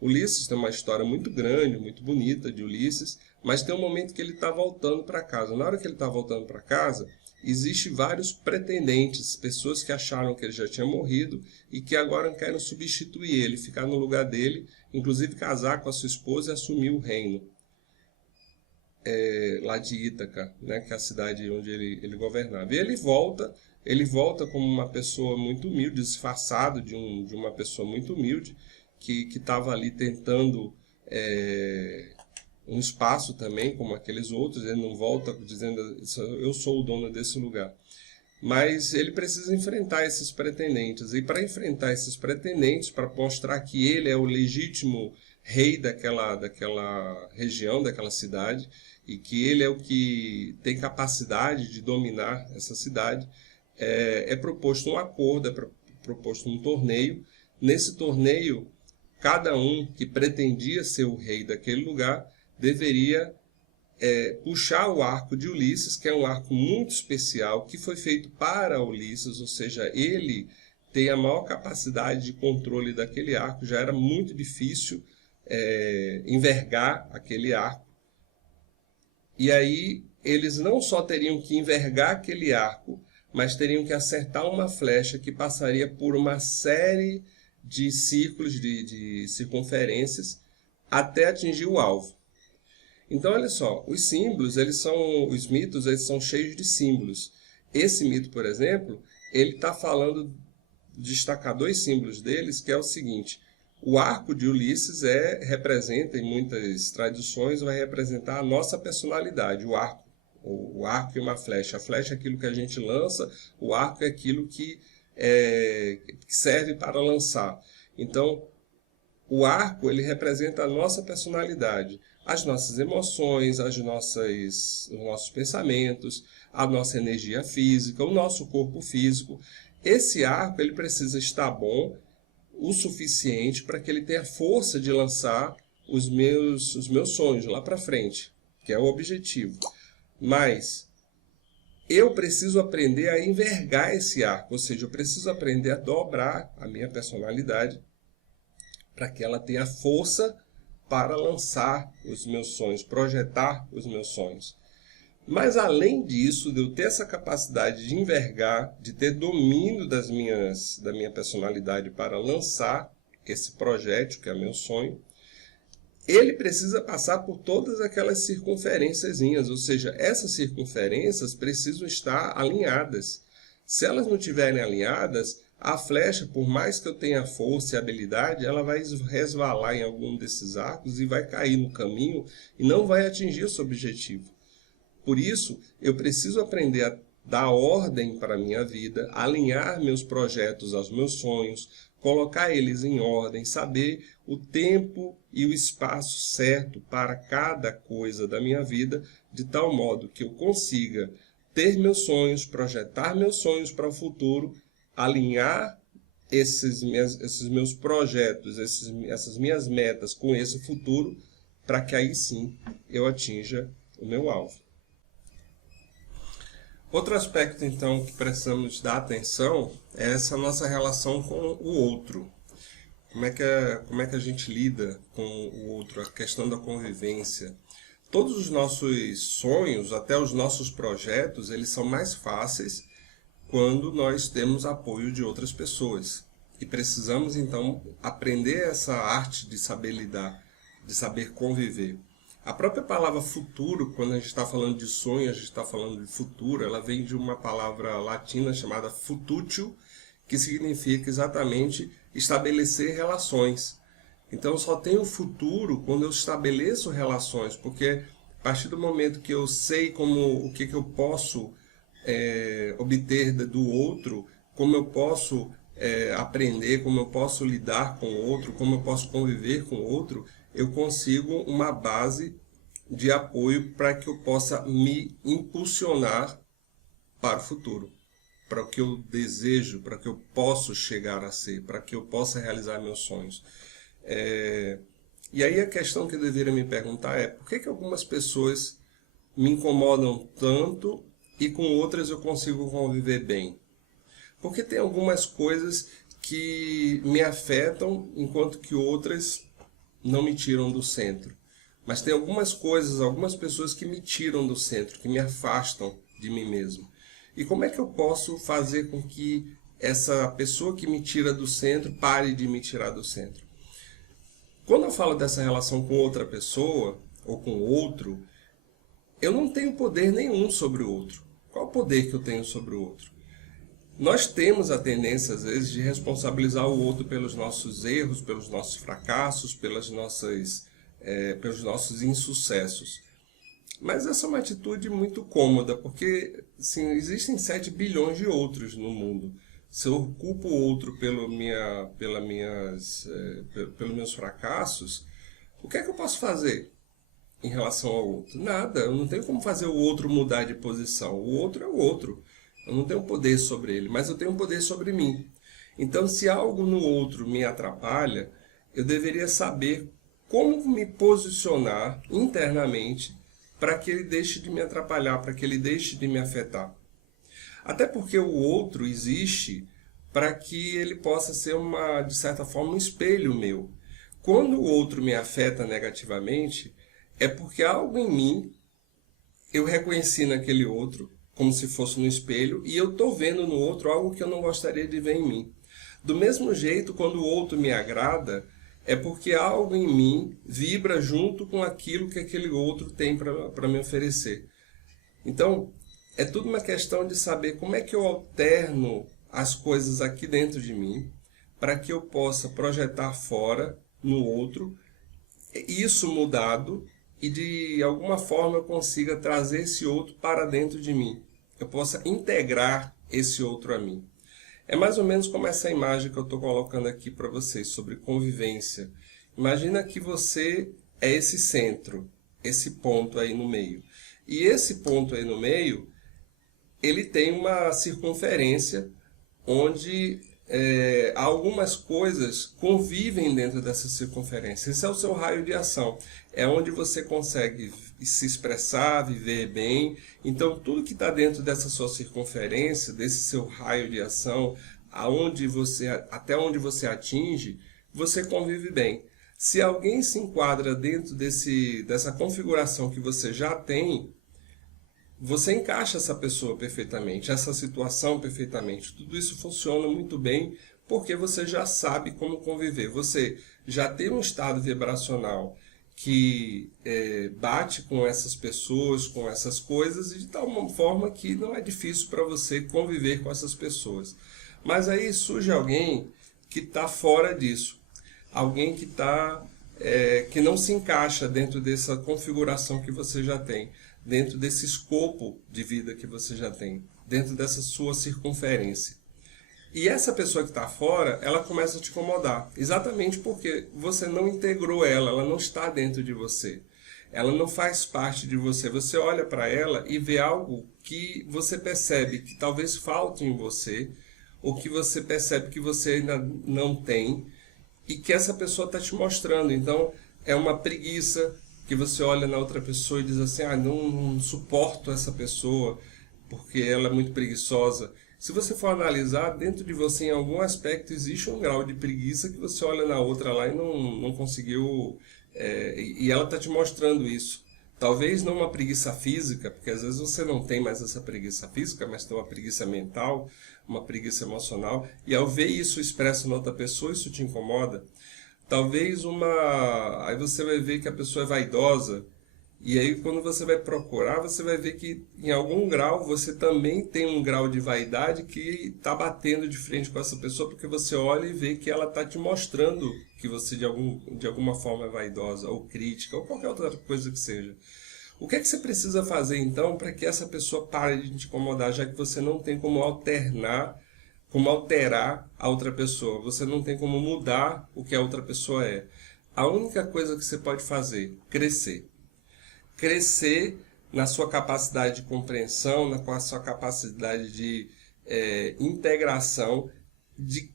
Ulisses tem uma história muito grande, muito bonita de Ulisses, mas tem um momento que ele está voltando para casa. Na hora que ele está voltando para casa, existem vários pretendentes, pessoas que acharam que ele já tinha morrido e que agora querem substituir ele, ficar no lugar dele, inclusive casar com a sua esposa e assumir o reino. Lá de Ítaca, né, que é a cidade onde ele governava. E ele volta como uma pessoa muito humilde, disfarçado de uma pessoa muito humilde, que estava ali tentando um espaço também, como aqueles outros. Ele não volta dizendo, eu sou o dono desse lugar. Mas ele precisa enfrentar esses pretendentes. E para enfrentar esses pretendentes, para mostrar que ele é o legítimo rei daquela região, daquela cidade, e que ele é o que tem capacidade de dominar essa cidade, é proposto um acordo, proposto um torneio. Nesse torneio, cada um que pretendia ser o rei daquele lugar deveria puxar o arco de Ulisses, que é um arco muito especial, que foi feito para Ulisses, ou seja, ele tem a maior capacidade de controle daquele arco. Já era muito difícil envergar aquele arco. E aí eles não só teriam que envergar aquele arco, mas teriam que acertar uma flecha que passaria por uma série de círculos, de circunferências, até atingir o alvo. Então, olha só, os símbolos, os mitos, eles são cheios de símbolos. Esse mito, por exemplo, ele está falando, destacar dois símbolos deles, que é o seguinte: o arco de Ulisses representa, em muitas tradições, vai representar a nossa personalidade. O arco e uma flecha. A flecha é aquilo que a gente lança, o arco é aquilo que serve para lançar. Então, o arco ele representa a nossa personalidade, as nossas emoções, os nossos pensamentos, a nossa energia física, o nosso corpo físico. Esse arco ele precisa estar bom o suficiente para que ele tenha força de lançar os meus sonhos lá para frente, que é o objetivo. Mas eu preciso aprender a envergar esse arco, ou seja, eu preciso aprender a dobrar a minha personalidade para que ela tenha força para lançar os meus sonhos, projetar os meus sonhos. Mas além disso, de eu ter essa capacidade de envergar, de ter domínio da minha personalidade para lançar esse projétil, que é meu sonho, ele precisa passar por todas aquelas circunferênciazinhas, ou seja, essas circunferências precisam estar alinhadas. Se elas não estiverem alinhadas, a flecha, por mais que eu tenha força e habilidade, ela vai resvalar em algum desses arcos e vai cair no caminho e não vai atingir o seu objetivo. Por isso, eu preciso aprender a dar ordem para a minha vida, alinhar meus projetos aos meus sonhos, colocar eles em ordem, saber o tempo e o espaço certo para cada coisa da minha vida, de tal modo que eu consiga ter meus sonhos, projetar meus sonhos para o futuro, alinhar esses meus projetos, essas minhas metas com esse futuro, para que aí sim eu atinja o meu alvo. Outro aspecto, então, que precisamos dar atenção é essa nossa relação com o outro. Como é que a gente lida com o outro, a questão da convivência. Todos os nossos sonhos, até os nossos projetos, eles são mais fáceis quando nós temos apoio de outras pessoas. E precisamos, então, aprender essa arte de saber lidar, de saber conviver. A própria palavra futuro, quando a gente está falando de sonho, a gente está falando de futuro, ela vem de uma palavra latina chamada fututio, que significa exatamente estabelecer relações. Então, eu só tenho futuro quando eu estabeleço relações, porque a partir do momento que eu sei o que eu posso obter do outro, como eu posso aprender, como eu posso lidar com o outro, como eu posso conviver com o outro, eu consigo uma base de apoio para que eu possa me impulsionar para o futuro, para o que eu desejo, para o que eu posso chegar a ser, para que eu possa realizar meus sonhos. E aí a questão que eu deveria me perguntar é por que algumas pessoas me incomodam tanto e com outras eu consigo conviver bem? Porque tem algumas coisas que me afetam enquanto que outras não me tiram do centro. Mas tem algumas coisas, algumas pessoas que me tiram do centro, que me afastam de mim mesmo. E como é que eu posso fazer com que essa pessoa que me tira do centro pare de me tirar do centro? Quando eu falo dessa relação com outra pessoa, ou com outro, eu não tenho poder nenhum sobre o outro. Qual o poder que eu tenho sobre o outro? Nós temos a tendência, às vezes, de responsabilizar o outro pelos nossos erros, pelos nossos fracassos, pelos nossos insucessos. Mas essa é uma atitude muito cômoda, porque assim, existem 7 bilhões de outros no mundo. Se eu culpo o outro pelos meus fracassos, o que é que eu posso fazer em relação ao outro? Nada, eu não tenho como fazer o outro mudar de posição. O outro é o outro. Eu não tenho poder sobre ele, mas eu tenho poder sobre mim. Então, se algo no outro me atrapalha, eu deveria saber como me posicionar internamente para que ele deixe de me atrapalhar, para que ele deixe de me afetar. Até porque o outro existe para que ele possa ser, de certa forma, um espelho meu. Quando o outro me afeta negativamente, é porque algo em mim eu reconheci naquele outro, como se fosse no espelho, e eu estou vendo no outro algo que eu não gostaria de ver em mim. Do mesmo jeito, quando o outro me agrada, é porque algo em mim vibra junto com aquilo que aquele outro tem para me oferecer. Então, é tudo uma questão de saber como é que eu alterno as coisas aqui dentro de mim, para que eu possa projetar fora, no outro, isso mudado, e de alguma forma eu consiga trazer esse outro para dentro de mim. Eu possa integrar esse outro a mim. É mais ou menos como essa imagem que eu estou colocando aqui para vocês, sobre convivência. Imagina que você é esse centro, esse ponto aí no meio. E esse ponto aí no meio, ele tem uma circunferência onde algumas coisas convivem dentro dessa circunferência. Esse é o seu raio de ação. É onde você consegue se expressar, viver bem. Então, tudo que está dentro dessa sua circunferência, desse seu raio de ação, até onde você atinge, você convive bem. Se alguém se enquadra dentro dessa configuração que você já tem, você encaixa essa pessoa perfeitamente, essa situação perfeitamente. Tudo isso funciona muito bem porque você já sabe como conviver. Você já tem um estado vibracional que bate com essas pessoas, com essas coisas, e de tal forma que não é difícil para você conviver com essas pessoas. Mas aí surge alguém que está fora disso. Alguém que não se encaixa dentro dessa configuração que você já tem, dentro desse escopo de vida que você já tem, dentro dessa sua circunferência. E essa pessoa que está fora, ela começa a te incomodar, exatamente porque você não integrou ela não está dentro de você. Ela não faz parte de você. Você olha para ela e vê algo que você percebe que talvez falte em você, ou que você percebe que você ainda não tem, e que essa pessoa está te mostrando. Então, é uma preguiça que você olha na outra pessoa e diz assim, não suporto essa pessoa porque ela é muito preguiçosa. Se você for analisar, dentro de você, em algum aspecto, existe um grau de preguiça que você olha na outra lá e não conseguiu... e ela está te mostrando isso. Talvez não uma preguiça física, porque às vezes você não tem mais essa preguiça física, mas tem uma preguiça mental, uma preguiça emocional, e ao ver isso expresso na outra pessoa, isso te incomoda. Talvez uma. Aí você vai ver que a pessoa é vaidosa, e aí quando você vai procurar, você vai ver que em algum grau você também tem um grau de vaidade que está batendo de frente com essa pessoa, porque você olha e vê que ela está te mostrando que você de alguma forma é vaidosa, ou crítica, ou qualquer outra coisa que seja. O que é que você precisa fazer então para que essa pessoa pare de te incomodar, já que você não tem como alterar a outra pessoa, você não tem como mudar o que a outra pessoa é? A única coisa que você pode fazer, crescer. Crescer na sua capacidade de compreensão, na sua capacidade de integração, de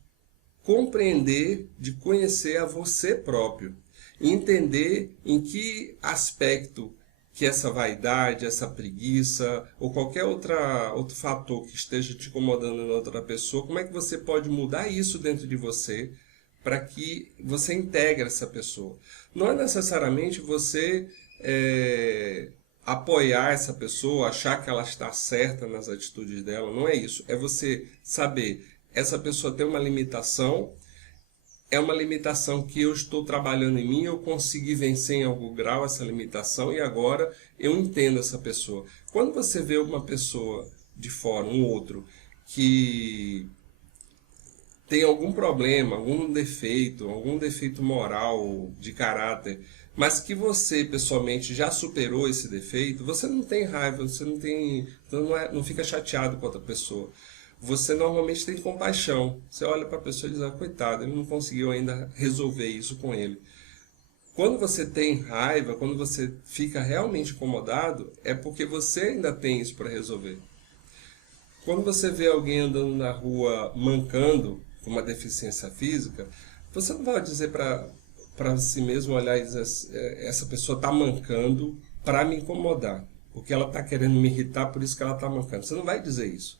compreender, de conhecer a você próprio. Entender em que aspecto que essa vaidade, essa preguiça ou qualquer outro fator que esteja te incomodando na outra pessoa, como é que você pode mudar isso dentro de você para que você integre essa pessoa. Não é necessariamente você apoiar essa pessoa, achar que ela está certa nas atitudes dela, não é isso. É você saber, essa pessoa tem uma limitação, é uma limitação que eu estou trabalhando em mim, eu consegui vencer em algum grau essa limitação e agora eu entendo essa pessoa. Quando você vê uma pessoa de fora, um outro, que tem algum problema, algum defeito moral, de caráter, mas que você pessoalmente já superou esse defeito, você não tem raiva, você não tem, não fica chateado com outra pessoa. Você normalmente tem compaixão. Você olha para a pessoa e diz, coitado, ele não conseguiu ainda resolver isso com ele. Quando você tem raiva, quando você fica realmente incomodado, é porque você ainda tem isso para resolver. Quando você vê alguém andando na rua mancando, com uma deficiência física, você não vai dizer para si mesmo, olhar e dizer, essa pessoa está mancando para me incomodar, porque ela está querendo me irritar, por isso que ela está mancando. Você não vai dizer isso.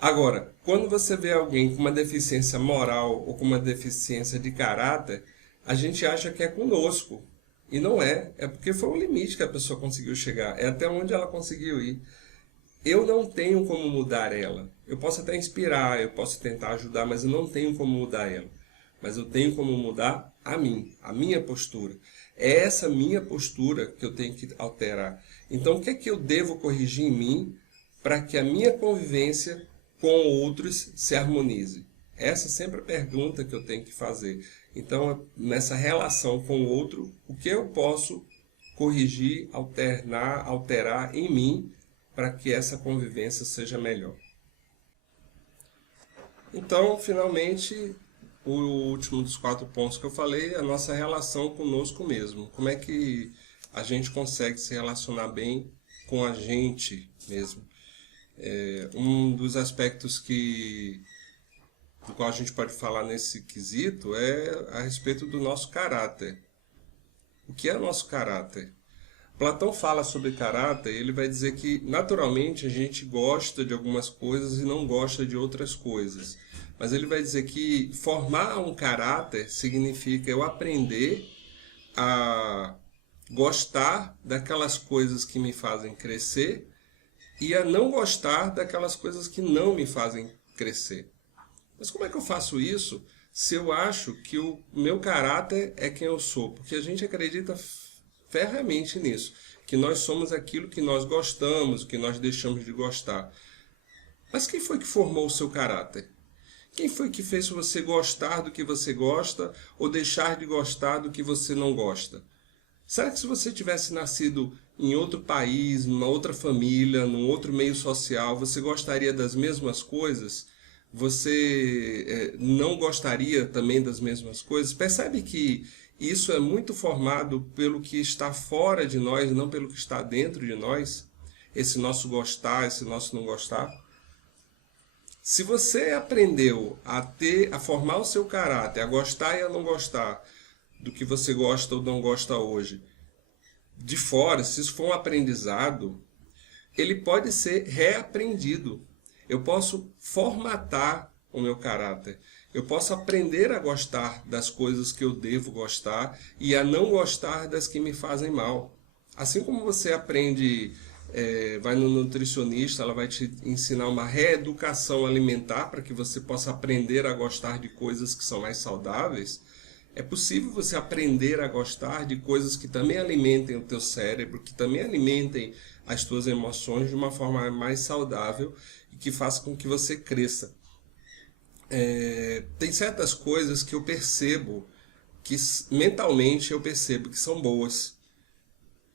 Agora, quando você vê alguém com uma deficiência moral ou com uma deficiência de caráter, a gente acha que é conosco. E não é. É porque foi o limite que a pessoa conseguiu chegar. É até onde ela conseguiu ir. Eu não tenho como mudar ela. Eu posso até inspirar, eu posso tentar ajudar, mas eu não tenho como mudar ela. Mas eu tenho como mudar a mim, a minha postura. É essa minha postura que eu tenho que alterar. Então, o que é que eu devo corrigir em mim para que a minha convivência com outros se harmonize? Essa é sempre a pergunta que eu tenho que fazer. Então, nessa relação com o outro, o que eu posso corrigir, alterar em mim para que essa convivência seja melhor? Então, finalmente, o último dos 4 pontos que eu falei é a nossa relação conosco mesmo. Como é que a gente consegue se relacionar bem com a gente mesmo? Um dos aspectos do qual a gente pode falar nesse quesito é a respeito do nosso caráter. O que é o nosso caráter? Platão fala sobre caráter, ele vai dizer que naturalmente a gente gosta de algumas coisas e não gosta de outras coisas. Mas ele vai dizer que formar um caráter significa eu aprender a gostar daquelas coisas que me fazem crescer e a não gostar daquelas coisas que não me fazem crescer. Mas como é que eu faço isso se eu acho que o meu caráter é quem eu sou? Porque a gente acredita ferreamente nisso, que nós somos aquilo que nós gostamos, que nós deixamos de gostar. Mas quem foi que formou o seu caráter? Quem foi que fez você gostar do que você gosta ou deixar de gostar do que você não gosta? Será que se você tivesse nascido em outro país, numa outra família, num outro meio social, você gostaria das mesmas coisas? Você não gostaria também das mesmas coisas? Percebe que isso é muito formado pelo que está fora de nós, não pelo que está dentro de nós? Esse nosso gostar, esse nosso não gostar? Se você aprendeu a formar o seu caráter, a gostar e a não gostar do que você gosta ou não gosta hoje, de fora, se isso for um aprendizado, ele pode ser reaprendido. Eu posso formatar o meu caráter. Eu posso aprender a gostar das coisas que eu devo gostar e a não gostar das que me fazem mal. Assim como você aprende, vai no nutricionista, ela vai te ensinar uma reeducação alimentar para que você possa aprender a gostar de coisas que são mais saudáveis. É possível você aprender a gostar de coisas que também alimentem o teu cérebro, que também alimentem as tuas emoções de uma forma mais saudável e que faça com que você cresça. Tem certas coisas que eu percebo, que mentalmente eu percebo que são boas.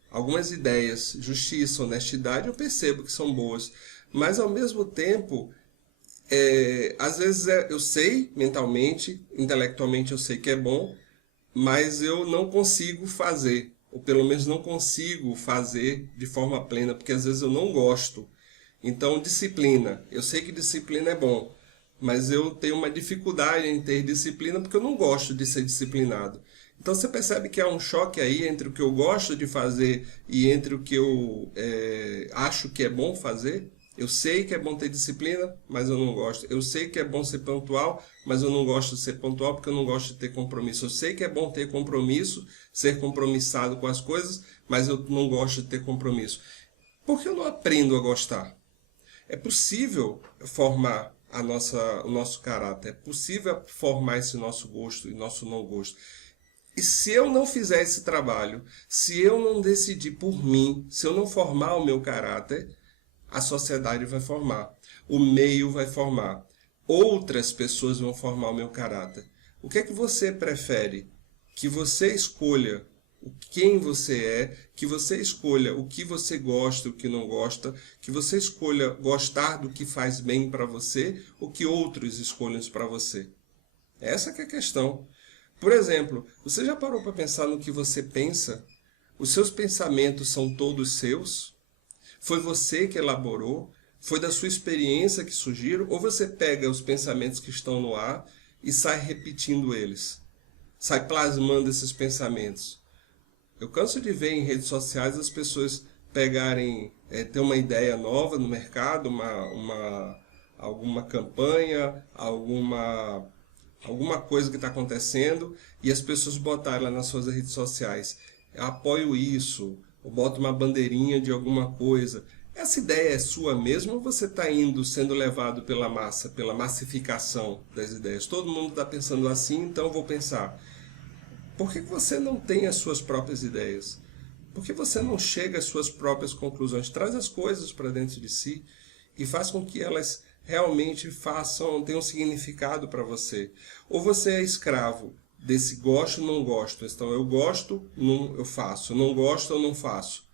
Algumas ideias, justiça, honestidade, eu percebo que são boas. Mas ao mesmo tempo, às vezes eu sei mentalmente, intelectualmente eu sei que é bom, mas eu não consigo fazer, ou pelo menos não consigo fazer de forma plena, porque às vezes eu não gosto. Então, disciplina. Eu sei que disciplina é bom, mas eu tenho uma dificuldade em ter disciplina porque eu não gosto de ser disciplinado. Então você percebe que há um choque aí entre o que eu gosto de fazer e entre o que eu acho que é bom fazer. Eu sei que é bom ter disciplina, mas eu não gosto. Eu sei que é bom ser pontual, mas eu não gosto de ser pontual porque eu não gosto de ter compromisso. Eu sei que é bom ter compromisso, ser compromissado com as coisas, mas eu não gosto de ter compromisso. Por que eu não aprendo a gostar? É possível formar o nosso caráter, é possível formar esse nosso gosto e nosso não gosto. E se eu não fizer esse trabalho, se eu não decidir por mim, se eu não formar o meu caráter, a sociedade vai formar, o meio vai formar, outras pessoas vão formar o meu caráter. O que é que você prefere? Que você escolha quem você é, que você escolha o que você gosta, o que não gosta, que você escolha gostar do que faz bem para você, ou que outros escolham para você. Essa que é a questão. Por exemplo, você já parou para pensar no que você pensa? Os seus pensamentos são todos seus? Foi você que elaborou? Foi da sua experiência que surgiram? Ou você pega os pensamentos que estão no ar e sai repetindo eles? Sai plasmando esses pensamentos? Eu canso de ver em redes sociais as pessoas pegarem, ter uma ideia nova no mercado, alguma campanha, alguma coisa que está acontecendo e as pessoas botarem lá nas suas redes sociais. Eu apoio isso, ou boto uma bandeirinha de alguma coisa. Essa ideia é sua mesmo ou você está indo sendo levado pela massa, pela massificação das ideias? Todo mundo está pensando assim, então eu vou pensar. Por que você não tem as suas próprias ideias? Por que você não chega às suas próprias conclusões? Traz as coisas para dentro de si e faz com que elas realmente tenham significado para você. Ou você é escravo desse gosto ou não gosto. Então eu gosto, não, eu faço. Não gosto, eu não faço.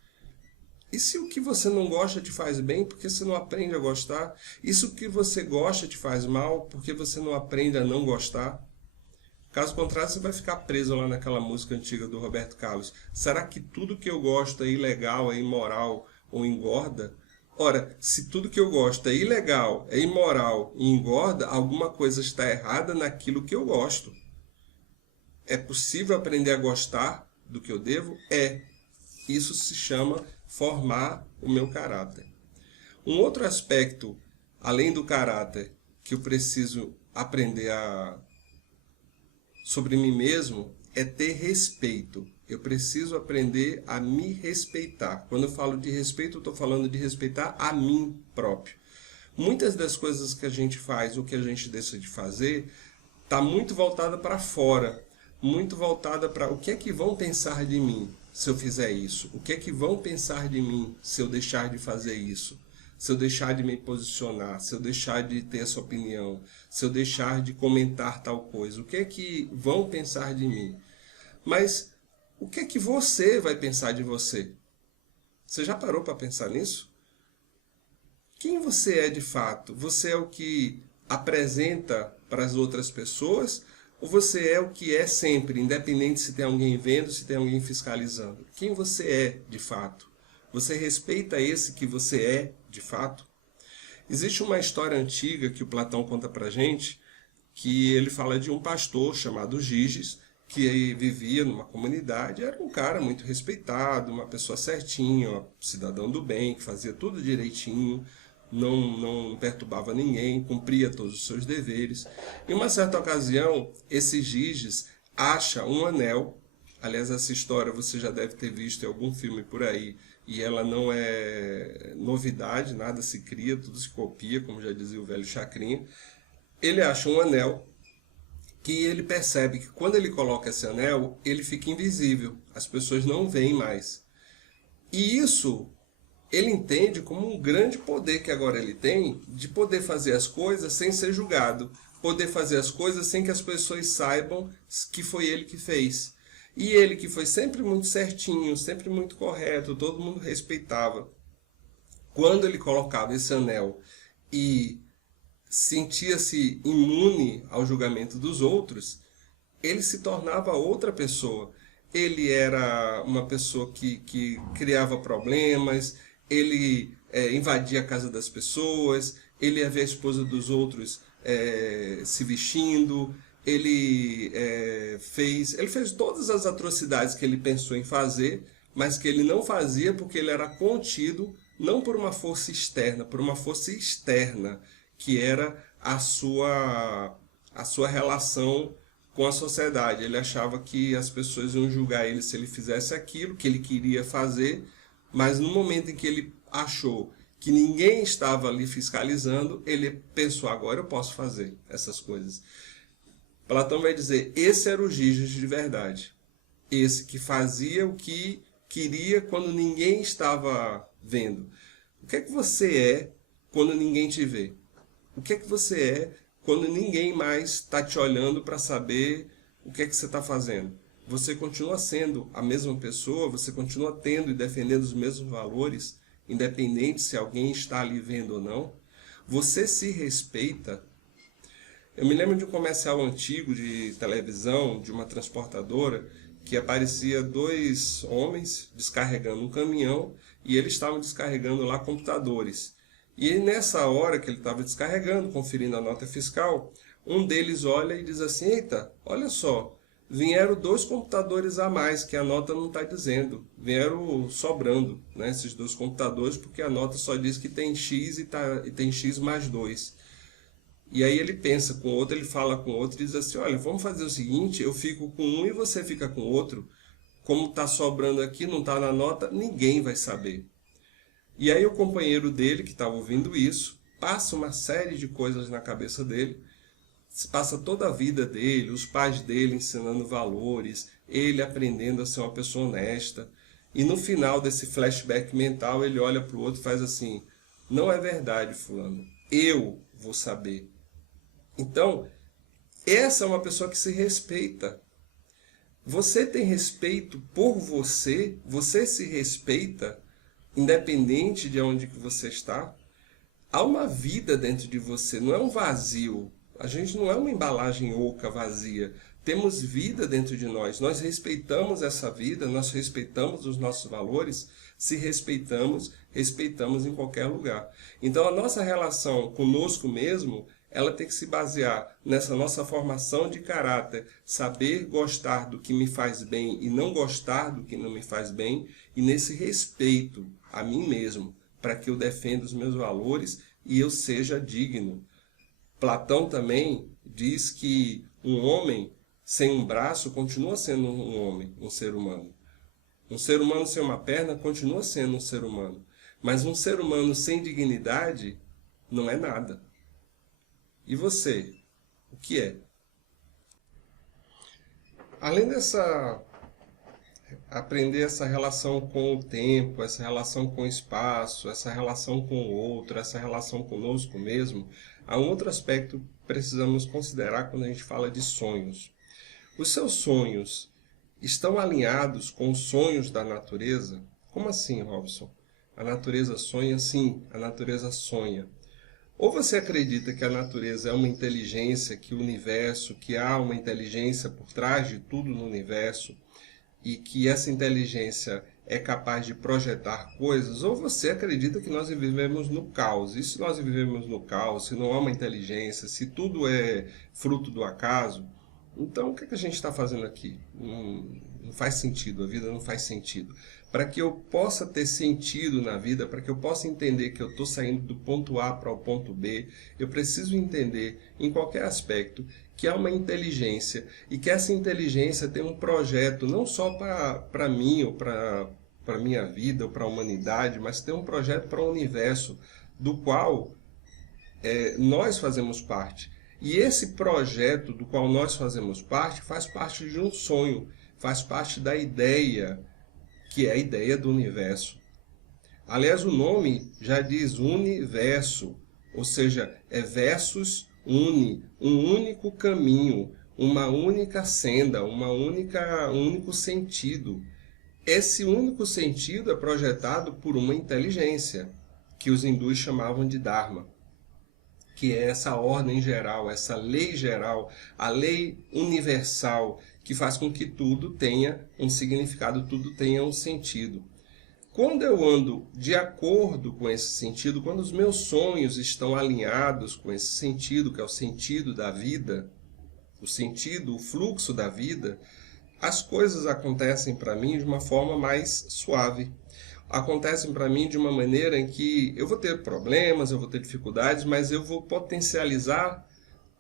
E se o que você não gosta te faz bem, por que você não aprende a gostar? E se o que você gosta te faz mal, por que você não aprende a não gostar? Caso contrário, você vai ficar preso lá naquela música antiga do Roberto Carlos. Será que tudo que eu gosto é ilegal, é imoral ou engorda? Ora, se tudo que eu gosto é ilegal, é imoral e engorda, alguma coisa está errada naquilo que eu gosto. É possível aprender a gostar do que eu devo? É. Isso se chama formar o meu caráter. Um outro aspecto, além do caráter, que eu preciso aprender sobre mim mesmo é ter respeito. Eu preciso aprender a me respeitar. Quando eu falo de respeito, eu estou falando de respeitar a mim próprio. Muitas das coisas que a gente faz, ou que a gente deixa de fazer, está muito voltada para fora. Muito voltada para o que é que vão pensar de mim se eu fizer isso. O que é que vão pensar de mim se eu deixar de fazer isso. Se eu deixar de me posicionar, se eu deixar de ter essa opinião, se eu deixar de comentar tal coisa, o que é que vão pensar de mim? Mas o que é que você vai pensar de você? Você já parou para pensar nisso? Quem você é de fato? Você é o que apresenta para as outras pessoas ou você é o que é sempre, independente se tem alguém vendo, se tem alguém fiscalizando? Quem você é de fato? Você respeita esse que você é de fato? Existe uma história antiga que o Platão conta pra gente, que ele fala de um pastor chamado Giges, que vivia numa comunidade, era um cara muito respeitado, uma pessoa certinha, um cidadão do bem, que fazia tudo direitinho, não perturbava ninguém, cumpria todos os seus deveres. Em uma certa ocasião, esse Giges acha um anel Aliás, essa história você já deve ter visto em algum filme por aí, e ela não é novidade, nada se cria, tudo se copia, como já dizia o velho Chacrinha. Ele acha um anel que ele percebe que quando ele coloca esse anel, ele fica invisível, as pessoas não veem mais. E isso ele entende como um grande poder que agora ele tem de poder fazer as coisas sem ser julgado, poder fazer as coisas sem que as pessoas saibam que foi ele que fez. E ele que foi sempre muito certinho, sempre muito correto, todo mundo respeitava. Quando ele colocava esse anel e sentia-se imune ao julgamento dos outros, ele se tornava outra pessoa. Ele era uma pessoa que criava problemas, ele invadia a casa das pessoas, ele ia ver a esposa dos outros se vestindo, ele fez todas as atrocidades que ele pensou em fazer, mas que ele não fazia porque ele era contido não por uma força externa, por uma força externa, que era a sua relação com a sociedade. Ele achava que as pessoas iam julgar ele se ele fizesse aquilo que ele queria fazer, mas no momento em que ele achou que ninguém estava ali fiscalizando, ele pensou, agora eu posso fazer essas coisas. Platão vai dizer, esse era o Giges de verdade. Esse que fazia o que queria quando ninguém estava vendo. O que é que você é quando ninguém te vê? O que é que você é quando ninguém mais está te olhando para saber o que é que você está fazendo? Você continua sendo a mesma pessoa, você continua tendo e defendendo os mesmos valores, independente se alguém está ali vendo ou não. Você se respeita. Eu me lembro de um comercial antigo de televisão, de uma transportadora, que aparecia dois homens descarregando um caminhão e eles estavam descarregando lá computadores. E nessa hora que ele estava descarregando, conferindo a nota fiscal, um deles olha e diz assim, eita, olha só, vieram 2 computadores a mais, que a nota não está dizendo. Vieram sobrando, né, esses 2 computadores, porque a nota só diz que tem X e tem X mais 2. E aí ele pensa com o outro, ele fala com o outro e diz assim, olha, vamos fazer o seguinte, eu fico com um e você fica com o outro. Como está sobrando aqui, não está na nota, ninguém vai saber. E aí o companheiro dele, que estava ouvindo isso, passa uma série de coisas na cabeça dele, passa toda a vida dele, os pais dele ensinando valores, ele aprendendo a ser uma pessoa honesta. E no final desse flashback mental, ele olha para o outro e faz assim, não é verdade, fulano, eu vou saber. Então, essa é uma pessoa que se respeita. Você tem respeito por você, você se respeita, independente de onde que você está. Há uma vida dentro de você, não é um vazio. A gente não é uma embalagem oca vazia. Temos vida dentro de nós. Nós respeitamos essa vida, nós respeitamos os nossos valores. Se respeitamos, respeitamos em qualquer lugar. Então a nossa relação conosco mesmo, ela tem que se basear nessa nossa formação de caráter, saber gostar do que me faz bem e não gostar do que não me faz bem, e nesse respeito a mim mesmo, para que eu defenda os meus valores e eu seja digno. Platão também diz que um homem sem um braço continua sendo um homem, um ser humano. Um ser humano sem uma perna continua sendo um ser humano. Mas um ser humano sem dignidade não é nada. E você? O que é? Além dessa aprender essa relação com o tempo, essa relação com o espaço, essa relação com o outro, essa relação conosco mesmo, há um outro aspecto que precisamos considerar quando a gente fala de sonhos. Os seus sonhos estão alinhados com os sonhos da natureza? Como assim, Robson? A natureza sonha? Sim, a natureza sonha. Ou você acredita que a natureza é uma inteligência, que o universo, que há uma inteligência por trás de tudo no universo, e que essa inteligência é capaz de projetar coisas, ou você acredita que nós vivemos no caos. E se nós vivemos no caos, se não há uma inteligência, se tudo é fruto do acaso, então o que a gente está fazendo aqui? Não faz sentido, a vida não faz sentido. para que eu possa ter sentido na vida, para que eu possa entender que eu estou saindo do ponto A para o ponto B, eu preciso entender, em qualquer aspecto, que há uma inteligência e que essa inteligência tem um projeto não só para mim ou para a minha vida ou para a humanidade, mas tem um projeto para o universo, do qual nós fazemos parte. E esse projeto do qual nós fazemos parte faz parte de um sonho, faz parte da ideia, que é a ideia do universo. Aliás, o nome já diz universo, ou seja, é versus une, um único caminho, uma única senda, um único sentido. Esse único sentido é projetado por uma inteligência, que os hindus chamavam de Dharma, que é essa ordem geral, essa lei geral, a lei universal, que faz com que tudo tenha um significado, tudo tenha um sentido. Quando eu ando de acordo com esse sentido, quando os meus sonhos estão alinhados com esse sentido, que é o sentido da vida, o sentido, o fluxo da vida, as coisas acontecem para mim de uma forma mais suave. Acontecem para mim de uma maneira em que eu vou ter problemas, eu vou ter dificuldades, mas eu vou potencializar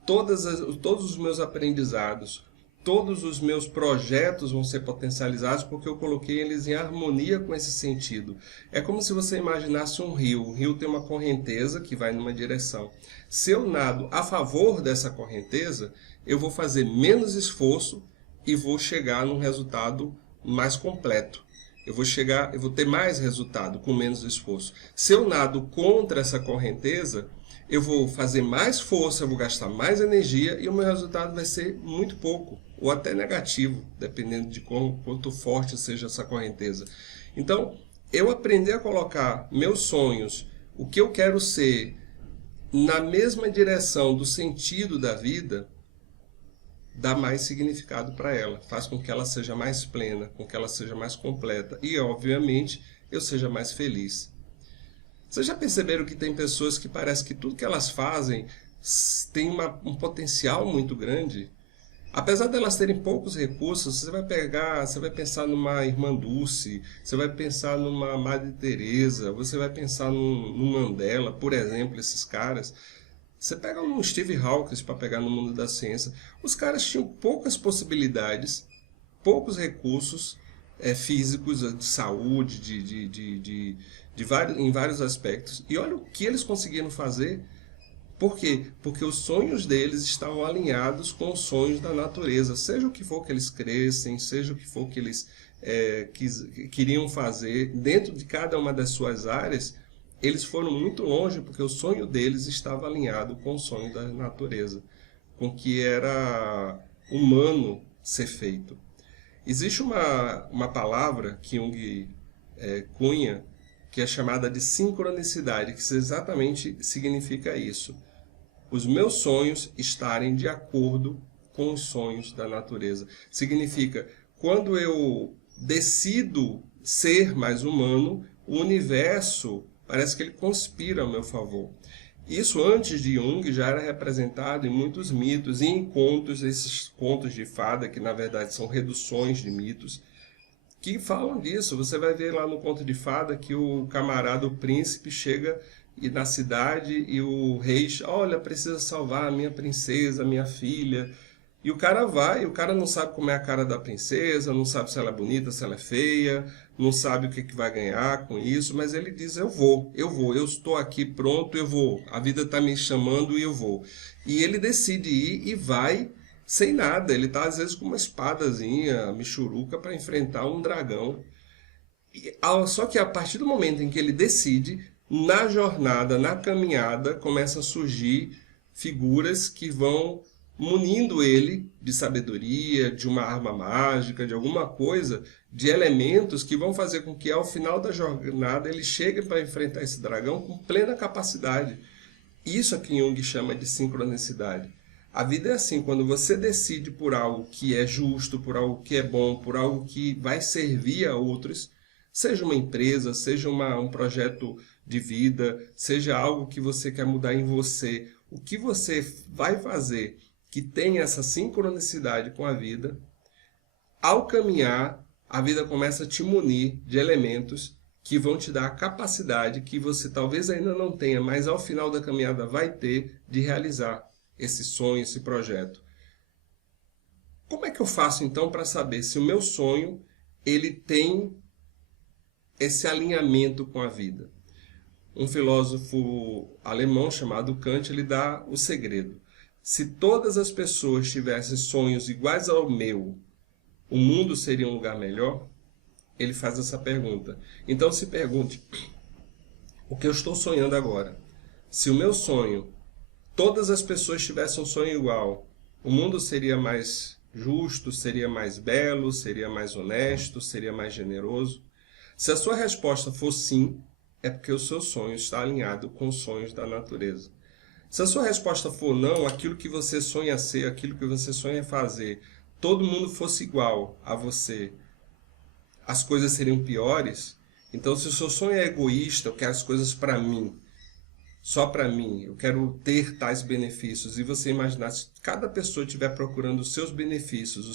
todos os meus aprendizados. Todos os meus projetos vão ser potencializados porque eu coloquei eles em harmonia com esse sentido. É como se você imaginasse um rio. O rio tem uma correnteza que vai numa direção. Se eu nado a favor dessa correnteza, eu vou fazer menos esforço e vou chegar num resultado mais completo. Eu vou ter mais resultado com menos esforço. Se eu nado contra essa correnteza, eu vou fazer mais força, eu vou gastar mais energia e o meu resultado vai ser muito pouco, ou até negativo, dependendo de quanto forte seja essa correnteza. Então, eu aprender a colocar meus sonhos, o que eu quero ser, na mesma direção do sentido da vida, dá mais significado para ela, faz com que ela seja mais plena, com que ela seja mais completa e, obviamente, eu seja mais feliz. Vocês já perceberam que tem pessoas que parece que tudo que elas fazem tem um potencial muito grande? Apesar delas terem poucos recursos, você vai pensar numa Irmã Dulce, você vai pensar numa Madre Teresa, você vai pensar num Mandela, por exemplo, esses caras. Você pega um Steve Hawkins para pegar no mundo da ciência. Os caras tinham poucas possibilidades, poucos recursos físicos, de saúde, em vários aspectos. E olha o que eles conseguiram fazer. Por quê? Porque os sonhos deles estavam alinhados com os sonhos da natureza. Seja o que for que eles crescem, seja o que for que eles queriam fazer, dentro de cada uma das suas áreas, eles foram muito longe porque o sonho deles estava alinhado com o sonho da natureza, com o que era humano ser feito. Existe uma palavra que Jung cunha, que é chamada de sincronicidade, que exatamente significa isso. Os meus sonhos estarem de acordo com os sonhos da natureza. Significa, quando eu decido ser mais humano, o universo parece que ele conspira a meu favor. Isso antes de Jung já era representado em muitos mitos e em contos, esses contos de fada, que na verdade são reduções de mitos, que falam disso. Você vai ver lá no conto de fada que o camarada, o príncipe, chega na cidade e o rei, olha, precisa salvar a minha princesa, a minha filha. E o cara vai, o cara não sabe como é a cara da princesa, não sabe se ela é bonita, se ela é feia, não sabe o que vai ganhar com isso, mas ele diz, eu estou aqui pronto, eu vou, a vida está me chamando e eu vou. E ele decide ir e vai sem nada, ele está às vezes com uma espadazinha, michuruca, para enfrentar um dragão. Só que a partir do momento em que ele decide, na jornada, na caminhada, começam a surgir figuras que vão munindo ele de sabedoria, de uma arma mágica, de alguma coisa, de elementos que vão fazer com que ao final da jornada ele chegue para enfrentar esse dragão com plena capacidade. Isso é que Jung chama de sincronicidade. A vida é assim, quando você decide por algo que é justo, por algo que é bom, por algo que vai servir a outros, seja uma empresa, seja um projeto de vida, seja algo que você quer mudar em você, o que você vai fazer que tem essa sincronicidade com a vida, ao caminhar, a vida começa a te munir de elementos que vão te dar a capacidade que você talvez ainda não tenha, mas ao final da caminhada vai ter de realizar esse sonho, esse projeto. Como é que eu faço então para saber se o meu sonho ele tem esse alinhamento com a vida? Um filósofo alemão chamado Kant, ele dá o segredo. Se todas as pessoas tivessem sonhos iguais ao meu, o mundo seria um lugar melhor? Ele faz essa pergunta. Então se pergunte, o que eu estou sonhando agora? Se o meu sonho, todas as pessoas tivessem um sonho igual, o mundo seria mais justo, seria mais belo, seria mais honesto, seria mais generoso? Se a sua resposta for sim, é porque o seu sonho está alinhado com os sonhos da natureza. Se a sua resposta for não, aquilo que você sonha ser, aquilo que você sonha fazer, todo mundo fosse igual a você, as coisas seriam piores. Então, se o seu sonho é egoísta, eu quero as coisas para mim, só para mim, eu quero ter tais benefícios, e você imaginar, se cada pessoa estiver procurando os seus benefícios,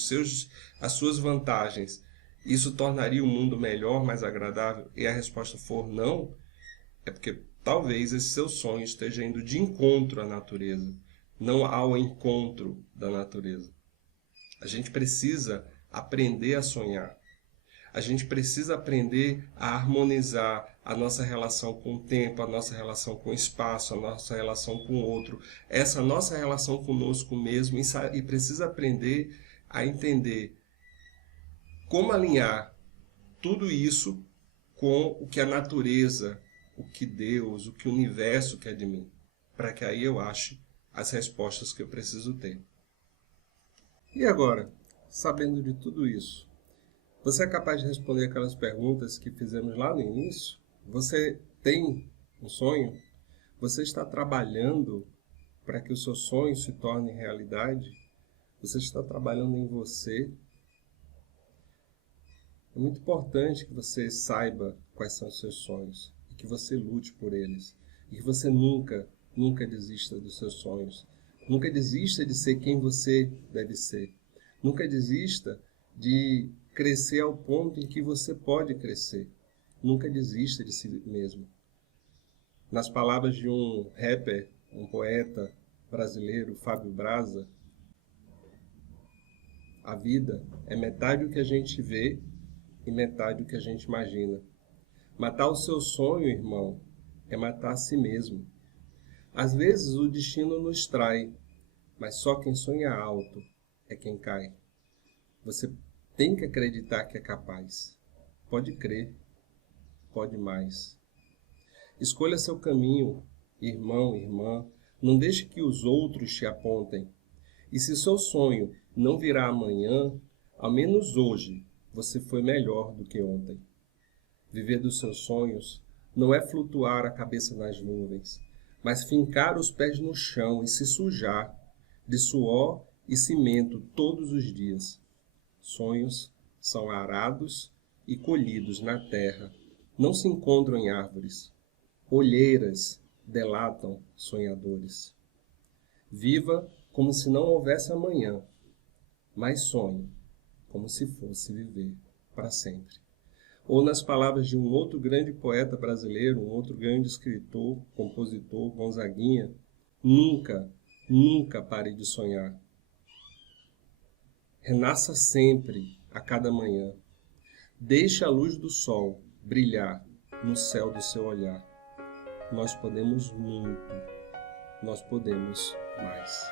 as suas vantagens, isso tornaria o mundo melhor, mais agradável? E a resposta for não, é porque talvez esse seu sonho esteja indo de encontro à natureza, não ao encontro da natureza. A gente precisa aprender a sonhar. A gente precisa aprender a harmonizar a nossa relação com o tempo, a nossa relação com o espaço, a nossa relação com o outro, essa nossa relação conosco mesmo, e precisa aprender a entender como alinhar tudo isso com o que a natureza, o que Deus, o que o universo quer de mim, para que aí eu ache as respostas que eu preciso ter. E agora, sabendo de tudo isso, você é capaz de responder aquelas perguntas que fizemos lá no início? Você tem um sonho? Você está trabalhando para que o seu sonho se torne realidade? Você está trabalhando em você? É muito importante que você saiba quais são os seus sonhos e que você lute por eles. E que você nunca desista dos seus sonhos. Nunca desista de ser quem você deve ser. Nunca desista de crescer ao ponto em que você pode crescer. Nunca desista de si mesmo. Nas palavras de um rapper, um poeta brasileiro, Fábio Braza, a vida é metade o que a gente vê e metade o que a gente imagina. Matar o seu sonho, irmão, é matar a si mesmo. Às vezes o destino nos trai, mas só quem sonha alto é quem cai. Você tem que acreditar que é capaz. Pode crer. Pode mais. Escolha seu caminho, irmão, irmã. Não deixe que os outros te apontem. E se seu sonho não virá amanhã, ao menos hoje você foi melhor do que ontem. Viver dos seus sonhos não é flutuar a cabeça nas nuvens, mas fincar os pés no chão e se sujar de suor e cimento todos os dias. Sonhos são arados e colhidos na terra, não se encontram em árvores. Olheiras delatam sonhadores. Viva como se não houvesse amanhã, mas sonhe como se fosse viver para sempre. Ou nas palavras de um outro grande poeta brasileiro, um outro grande escritor, compositor, Gonzaguinha, nunca pare de sonhar. Renasça sempre, a cada manhã. Deixe a luz do sol brilhar no céu do seu olhar. Nós podemos muito, nós podemos mais.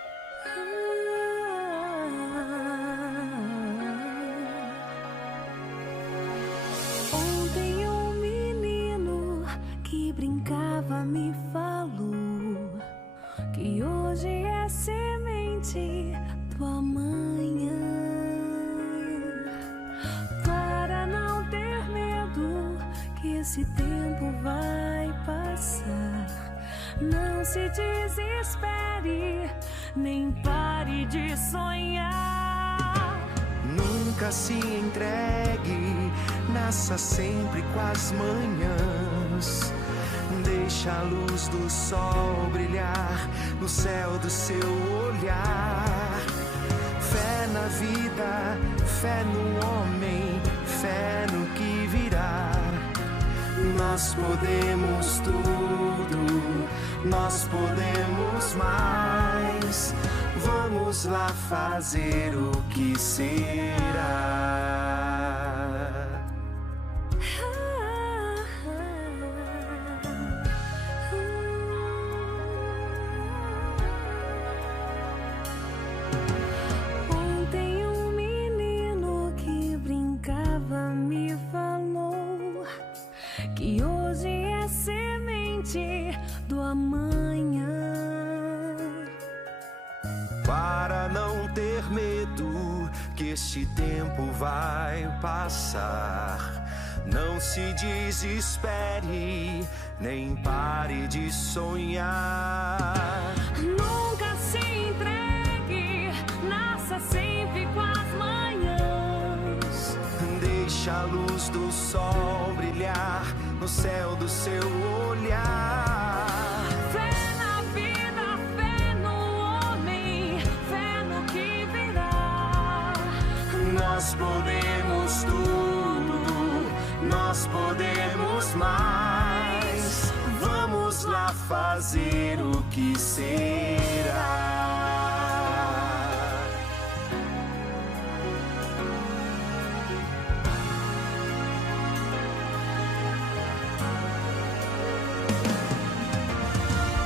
Ontem um menino que brincava me falou que hoje é semente do amanhã. Para não ter medo que esse tempo vai passar, não se desespere, nem pare de sonhar. Nunca se entregue, nasça sempre com as manhãs. Deixa a luz do sol brilhar no céu do seu olhar. Fé na vida, fé no homem, fé Nós podemos tudo, nós podemos mais. Vamos lá fazer o que será. Ontem um menino que brincava me falou que hoje é semente do amanhã. Para não ter medo que este tempo vai passar, não se desespere, nem pare de sonhar. Nunca se entregue, nasça sempre com as manhãs. Deixa a luz do sol brilhar no céu do seu olhar. Fé na vida, fé no homem, fé no que virá. Nós podemos tudo, nós podemos mais. Vamos lá fazer o que será.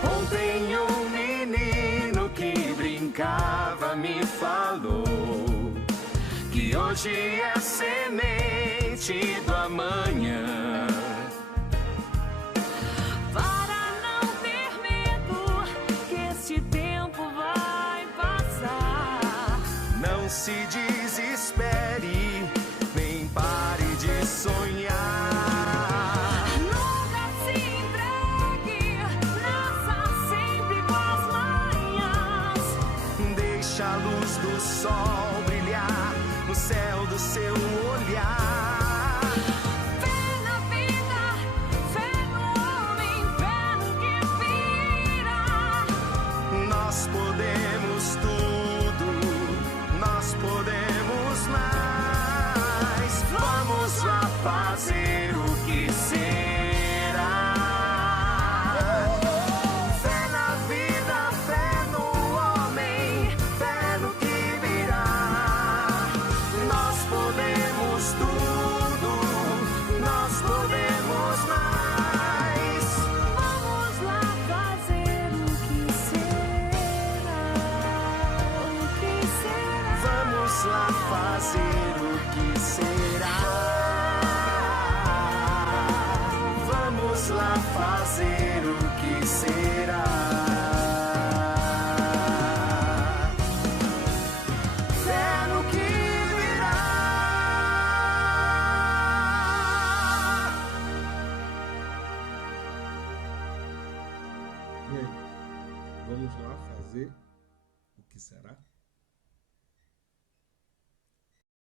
Ontem um menino que brincava me falou que hoje é semente do amanhã. Para não ter medo que este tempo vai passar. Não se desespere, nem pare de sonhar. Nunca se entregue, nasça sempre com as manhãs. Deixa a luz do sol brilhar no céu do seu olhar. Fé na vida, fé no homem, fé no que virá. Nós podemos tudo, nós podemos mais. Vamos lá fazer o que será. Fé na vida, fé no homem, fé no que virá. Nós podemos tudo, nós podemos mais. Vamos lá fazer o que será, o que será. Vamos lá fazer o que será. Vamos lá fazer o que será.